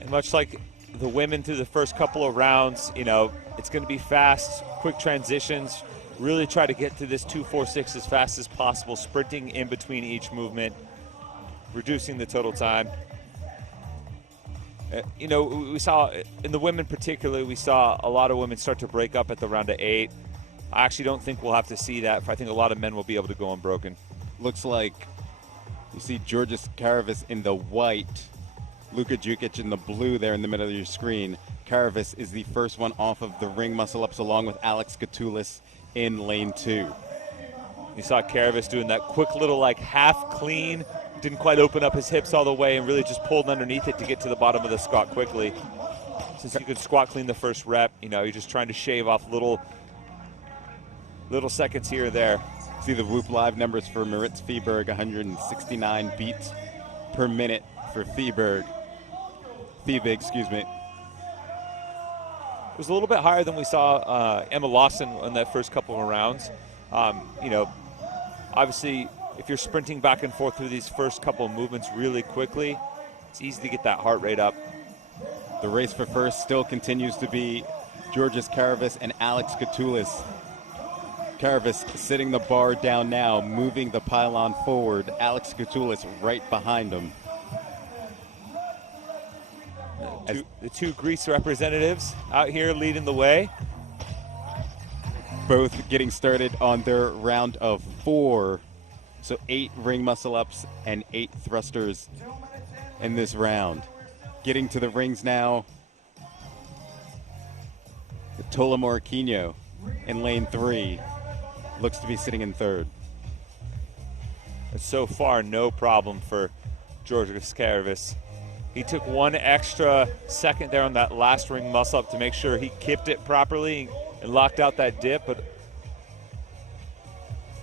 And much like the women through the first couple of rounds, it's going to be fast, quick transitions. Really try to get to this 2-4-6 as fast as possible, sprinting in between each movement, reducing the total time. We saw, in the women particularly, we saw a lot of women start to break up at the round of 8. I actually don't think we'll have to see that. I think a lot of men will be able to go unbroken. Looks like you see Georges Caravis in the white, Luka Jukic in the blue there in the middle of your screen. Caravis is the first one off of the ring muscle-ups along with Alex Gatulis in lane 2. You saw Caravis doing that quick little half clean. Didn't quite open up his hips all the way and really just pulled underneath it to get to the bottom of the squat quickly. Since you could squat clean the first rep, you're just trying to shave off little seconds here or there. See the Whoop Live numbers for Moritz Fiebig, 169 beats per minute for Fiebig, excuse me. It was a little bit higher than we saw Emma Lawson in that first couple of rounds. Obviously, if you're sprinting back and forth through these first couple of movements really quickly, it's easy to get that heart rate up. The race for first still continues to be Georges Caravis and Alex Gatulis. Caravis sitting the bar down now, moving the pylon forward. Alex Gatulis right behind him. The two Greece representatives out here leading the way. Both getting started on their round of 4. So 8 ring muscle-ups and 8 thrusters in this round. Getting to the rings now, Tolo Morquinho in lane 3 looks to be sitting in 3rd. So far, no problem for Georges Caravis. He took 1 extra second there on that last ring muscle-up to make sure he kipped it properly and locked out that dip, but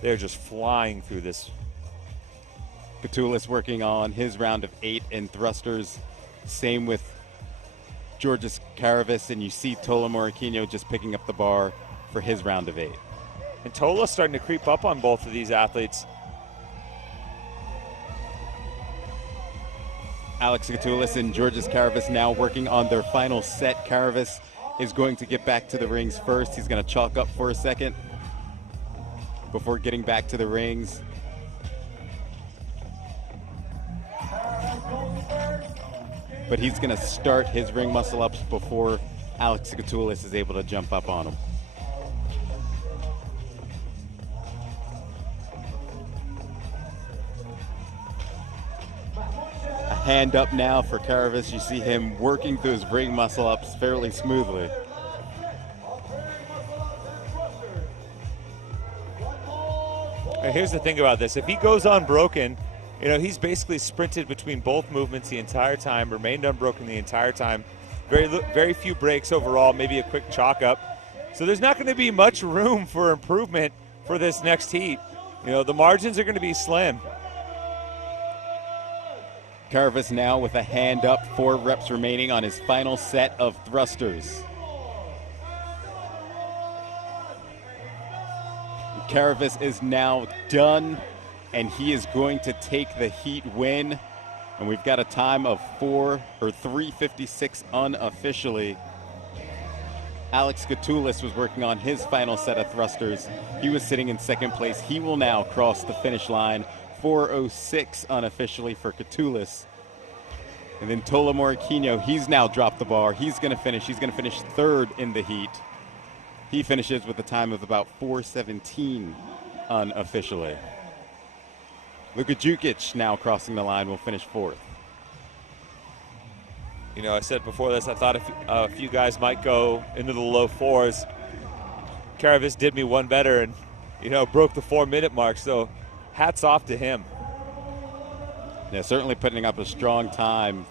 they're just flying through this. Gatulis working on his round of 8 in thrusters. Same with Georges Caravis, and you see Tolo Morquinho just picking up the bar for his round of 8. And Tolo's starting to creep up on both of these athletes. Alex Gatulis and Georges Caravis now working on their final set. Caravis is going to get back to the rings first. He's going to chalk up for a second before getting back to the rings. But he's going to start his ring muscle-ups before Alex Gatulis is able to jump up on him. hand up now for Karavis. You see him working those ring muscle ups fairly smoothly. And here's the thing about this. If he goes unbroken, you know, he's basically sprinted between both movements the entire time, remained unbroken the entire time. Very few breaks overall, maybe a quick chalk up. So there's not going to be much room for improvement for this next heat. You know, the margins are going to be slim. Karavis now with a hand up, 4 reps remaining on his final set of thrusters. Karavis is now done, and he is going to take the heat win. And we've got a time of 3:56 unofficially. Alex Catoulis was working on his final set of thrusters. He was sitting in second place. He will now cross the finish line. 4:06 unofficially for Catoulis. And then Tola Morikino, he's now dropped the bar. He's going to finish. He's going to finish third in the heat. He finishes with a time of about 4:17 unofficially. Luka Jukic now crossing the line will finish fourth. You know, I said before this, I thought a few guys might go into the low 4s. Karavis did me one better and, you know, broke the 4-minute mark, so hats off to him. Yeah, certainly putting up a strong time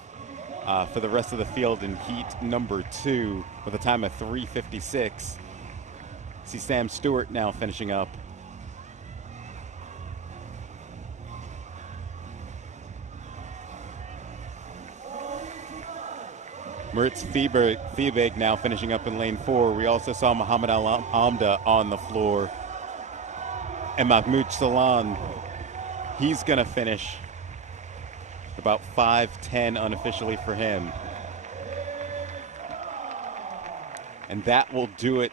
for the rest of the field in heat number 2 with a time of 3:56. See Sam Stewart now finishing up. Moritz Fiebig now finishing up in lane 4. We also saw Muhammad Al-Amda on the floor. And Mahmoud Salan, he's going to finish about 5:10 unofficially for him. And that will do it.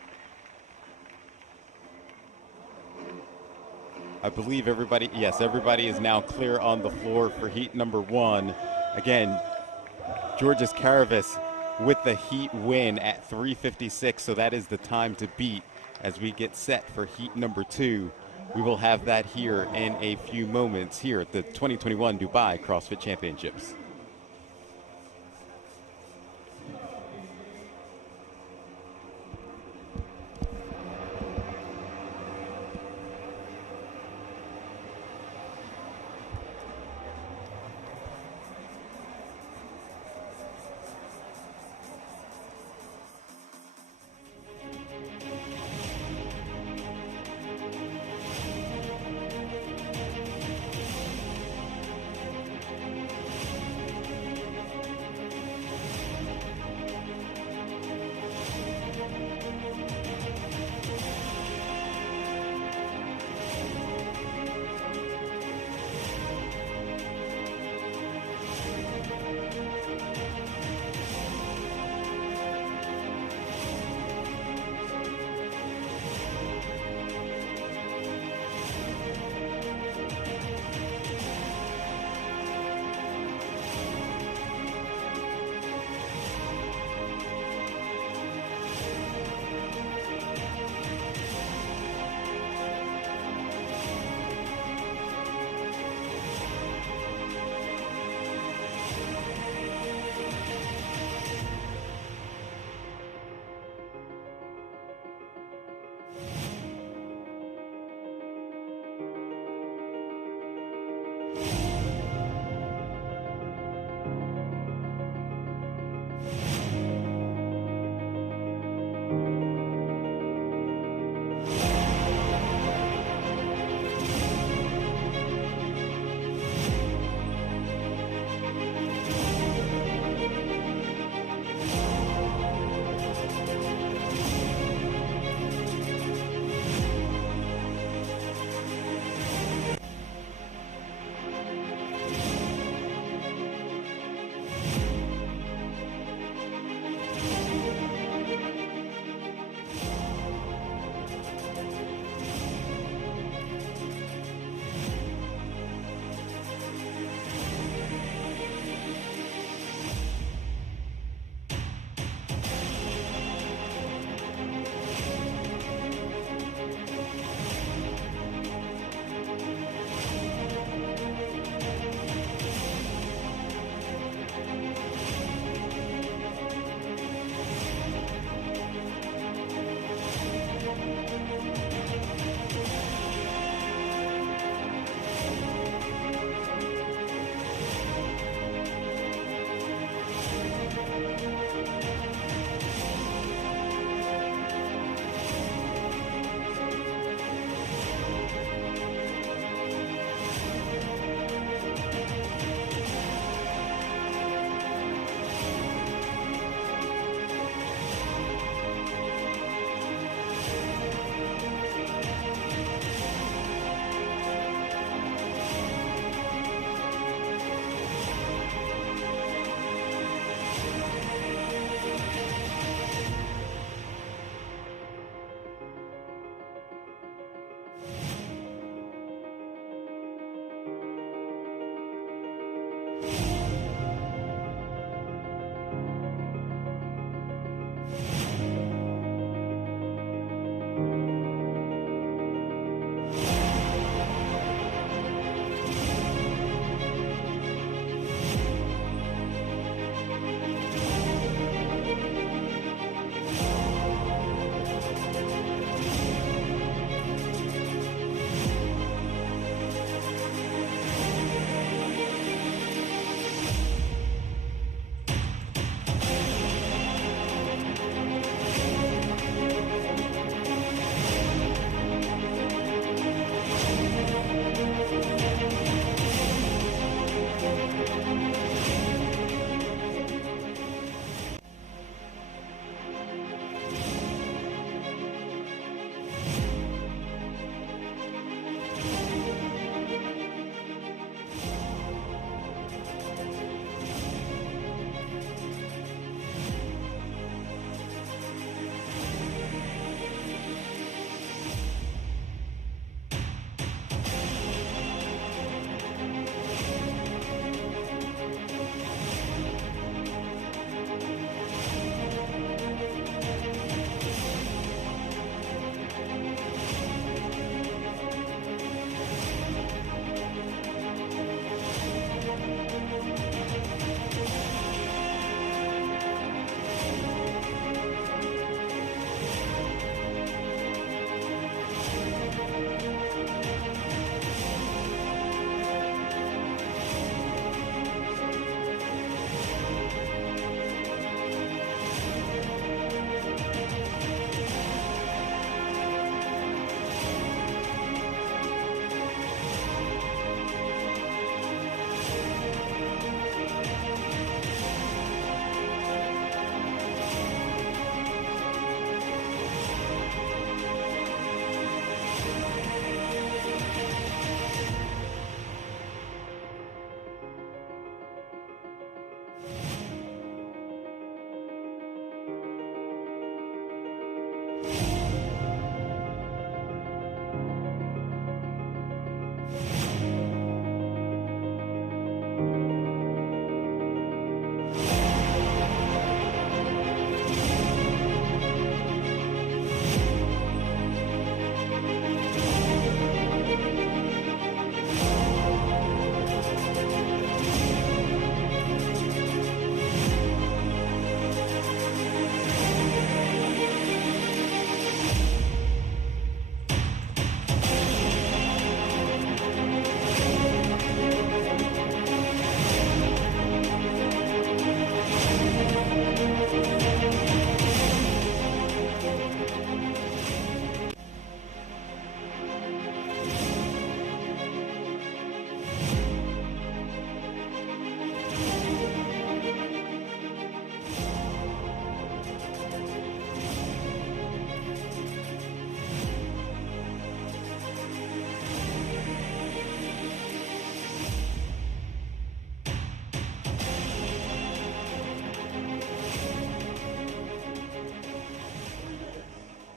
I believe everybody is now clear on the floor for heat number 1. Again, Georges Karavis with the heat win at 3:56, so that is the time to beat as we get set for heat number 2. We will have that here in a few moments here at the 2021 Dubai CrossFit Championships.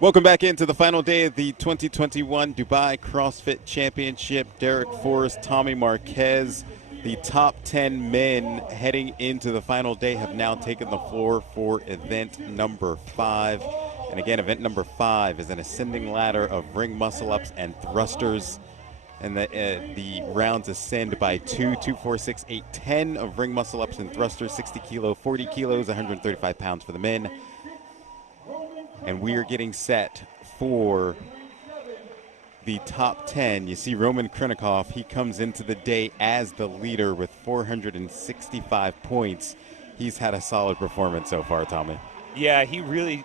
Welcome back into the final day of the 2021 Dubai CrossFit Championship. Derek Forrest, Tommy Marquez, the top 10 men heading into the final day have now taken the floor for event number 5. And again, event number 5 is an ascending ladder of ring muscle-ups and thrusters. And the rounds ascend by 2, 4, 6, 8, 10 of ring muscle-ups and thrusters, 60 kilo, 40 kilos, 135 pounds for the men. And we are getting set for the top 10. You see Roman Krinikov, he comes into the day as the leader with 465 points. He's had a solid performance so far, Tommy. Yeah, he really,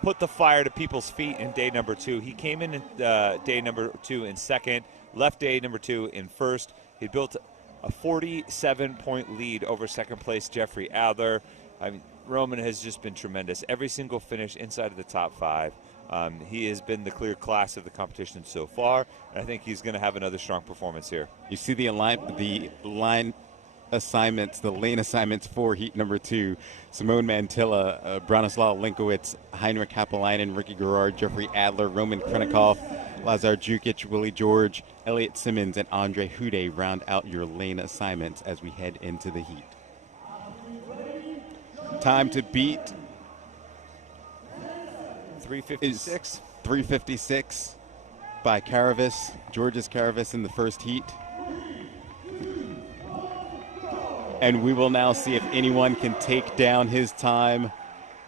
put the fire to people's feet in day number 2. He came in day number 2 in second, left day number 2 in first. He built a 47-point lead over second place Jeffrey Adler. I mean, Roman has just been tremendous. Every single finish inside of the top 5. He has been the clear class of the competition so far, and I think he's going to have another strong performance here. You see the lane assignments for heat number 2. Simone Mantilla, Branislaw Linkowitz, Heinrich Happelainen, Ricky Garrard, Jeffrey Adler, Roman Krinikov, Lazar Jukic, Willie George, Elliot Simmons, and Andre Hude round out your lane assignments as we head into the heat. Time to beat 356. 356 by Karavis, Georges Karavis in the first heat. And we will now see if anyone can take down his time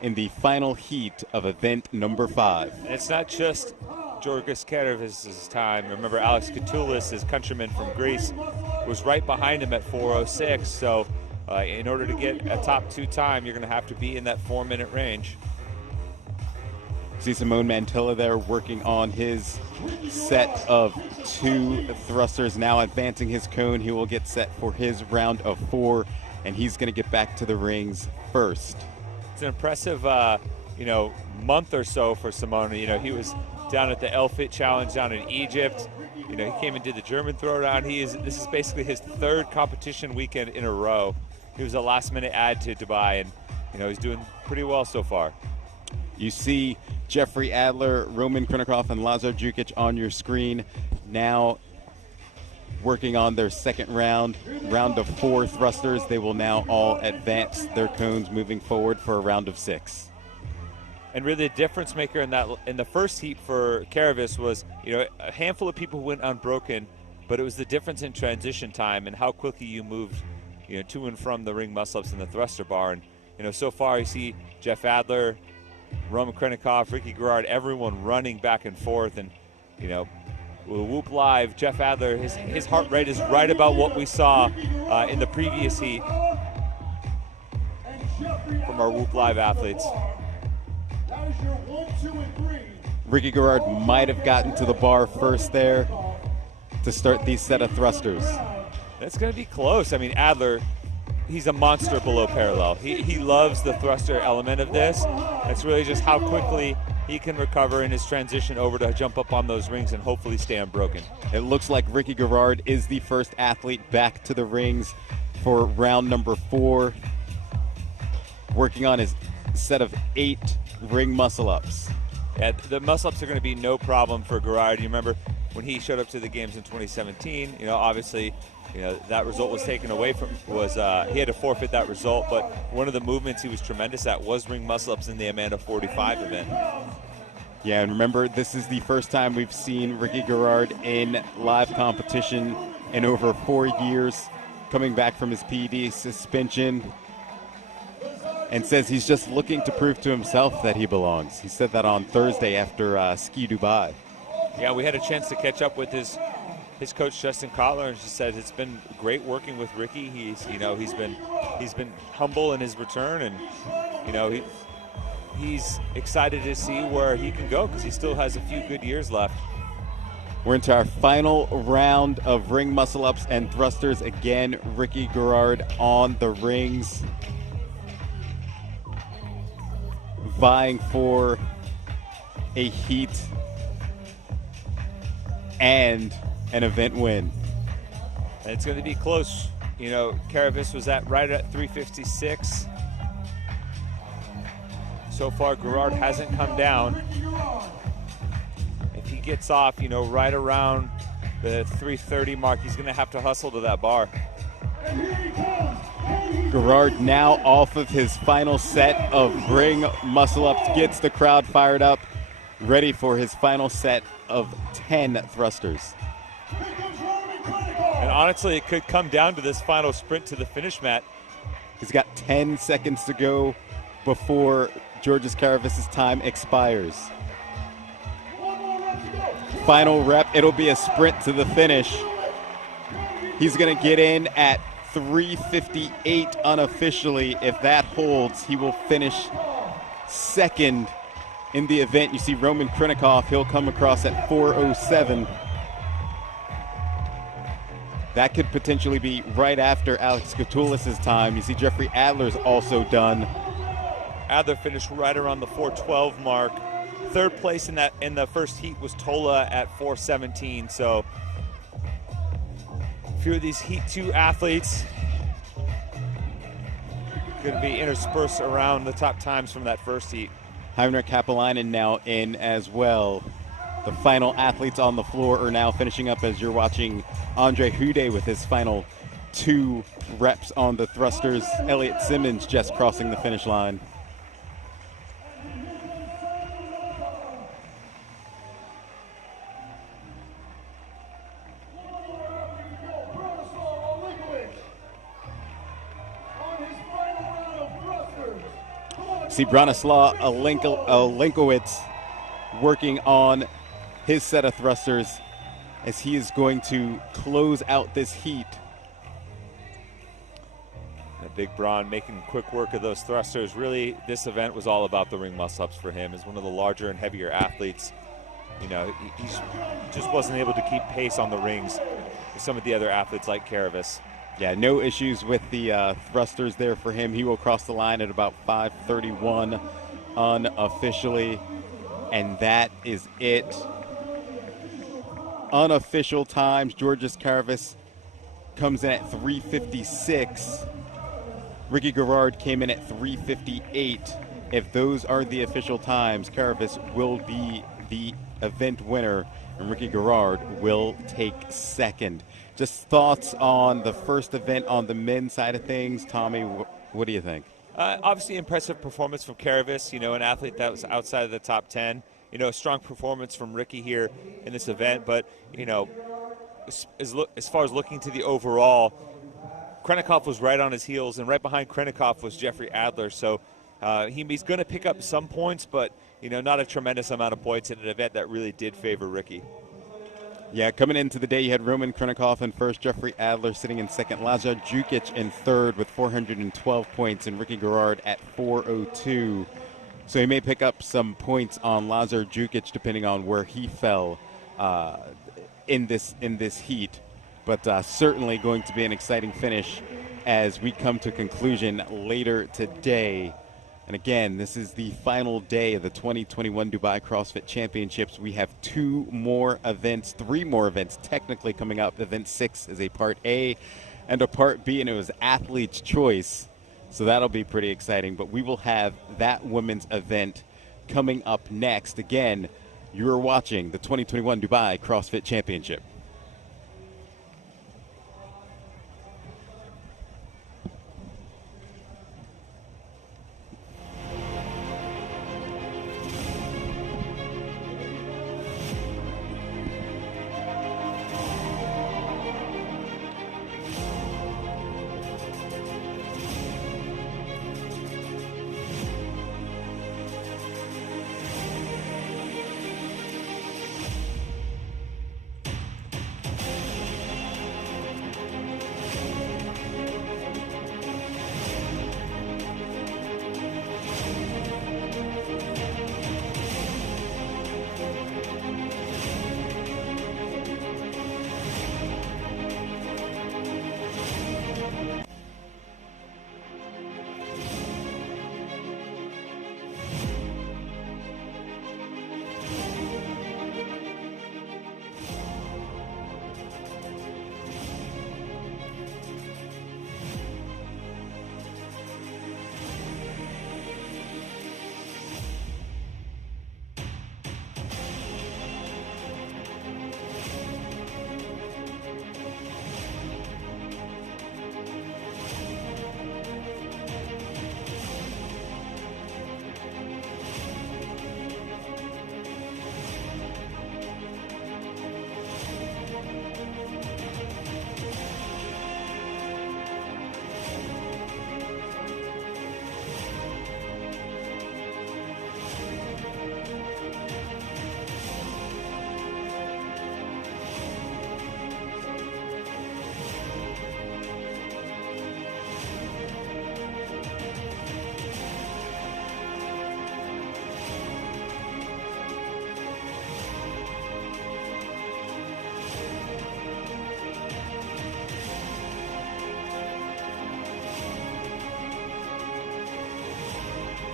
in the final heat of event number 5. And it's not just Georges Karavis' time. Remember, Alex Katoulis, his countryman from Greece, was right behind him at 4:06. So in order to get a top 2 time, you're going to have to be in that 4-minute range. See Simone Mantilla there working on his set of 2 thrusters, now advancing his cone. He will get set for his round of 4, and he's going to get back to the rings first. It's an impressive, month or so for Simone. He was down at the LFIT Challenge down in Egypt. He came and did the German throwdown. This is basically his 3rd competition weekend in a row. He was a last-minute add to Dubai, and he's doing pretty well so far. You see Jeffrey Adler, Roman Krinikov, and Lazar Jukic on your screen now working on their second round of 4 thrusters. They will now all advance their cones moving forward for a round of 6. And really, the difference maker in the first heat for Karavis was, a handful of people went unbroken, but it was the difference in transition time and how quickly you moved, to and from the ring muscle-ups and the thruster bar. And so far, you see Jeff Adler, Roman Krinikov, Ricky Garrard, everyone running back and forth. And, Whoop Live, Jeff Adler, his heart rate is right about what we saw in the previous heat from our Whoop Live athletes. Ricky Garrard might have gotten to the bar first there to start these set of thrusters. That's going to be close. I mean, Adler, he's a monster below parallel. He loves the thruster element of this. It's really just how quickly he can recover in his transition over to jump up on those rings and hopefully stay unbroken. It looks like Ricky Garrard is the first athlete back to the rings for round number 4, working on his set of 8 ring muscle-ups. Yeah, the muscle-ups are going to be no problem for Garrard. You remember when he showed up to the games in 2017, obviously, that result was taken away from, he had to forfeit that result, but one of the movements he was tremendous at was ring muscle-ups in the Amanda 45 event. Yeah, and remember, this is the first time we've seen Ricky Garrard in live competition in over 4 years, coming back from his PED suspension, and says he's just looking to prove to himself that he belongs. He said that on Thursday after Ski Dubai. Yeah, we had a chance to catch up with his coach Justin Kotler, and she said it's been great working with Ricky. He's been humble in his return, and he's excited to see where he can go because he still has a few good years left. We're into our final round of ring muscle-ups and thrusters. Again, Ricky Garrard on the rings, vying for a heat and an event win. And it's going to be close. Karavis was right at 356. So far, Gerard hasn't come down. If he gets off, right around the 3:30 mark, he's going to have to hustle to that bar. Gerard now off of his final set of ring muscle-ups, gets the crowd fired up, ready for his final set of 10 thrusters. And honestly, it could come down to this final sprint to the finish, Matt. He's got 10 seconds to go before Georges Caravis' time expires. Final rep, it'll be a sprint to the finish. He's going to get in at 3:58 unofficially. If that holds, he will finish second in the event. You see Roman Krinikov, he'll come across at 4:07. That could potentially be right after Alex Katulis' time. You see Jeffrey Adler's also done. Adler finished right around the 4:12 mark. Third place in the first heat was Tola at 4:17. So a few of these Heat 2 athletes going to be interspersed around the top times from that first heat. Heinrich Kapelainen now in as well. The final athletes on the floor are now finishing up as you're watching Andre Hude with his final 2 reps on the thrusters. Elliot Simmons just crossing the finish line. See Branislaw Olenkowicz working on his set of thrusters as he is going to close out this heat. Big Braun making quick work of those thrusters. Really, this event was all about the ring muscle-ups for him. As one of the larger and heavier athletes, he just wasn't able to keep pace on the rings with some of the other athletes like Caravis. Yeah, no issues with the thrusters there for him. He will cross the line at about 5:31 unofficially, and that is it. Unofficial times, Georges Caravis comes in at 3:56. Ricky Gerard came in at 3:58. If those are the official times, Caravis will be the event winner, and Ricky Gerard will take second. Just thoughts on the first event on the men's side of things. Tommy, what do you think? Obviously impressive performance from Caravis, an athlete that was outside of the top 10. A strong performance from Ricky here in this event. But, as far as looking to the overall, Krinikov was right on his heels, and right behind Krinikov was Jeffrey Adler. So he's going to pick up some points, but, not a tremendous amount of points in an event that really did favor Ricky. Yeah, coming into the day, you had Roman Krinikov in first, Jeffrey Adler sitting in second, Lazar Jukic in third with 412 points, and Ricky Gerard at 402. So he may pick up some points on Lazar Jukic depending on where he fell in this heat. But certainly going to be an exciting finish as we come to conclusion later today. And again, this is the final day of the 2021 Dubai CrossFit Championships. We have 3 more events technically coming up. Event 6 is a Part A and a Part B, and it was Athlete's Choice. So that'll be pretty exciting. But we will have that women's event coming up next. Again, you're watching the 2021 Dubai CrossFit Championship.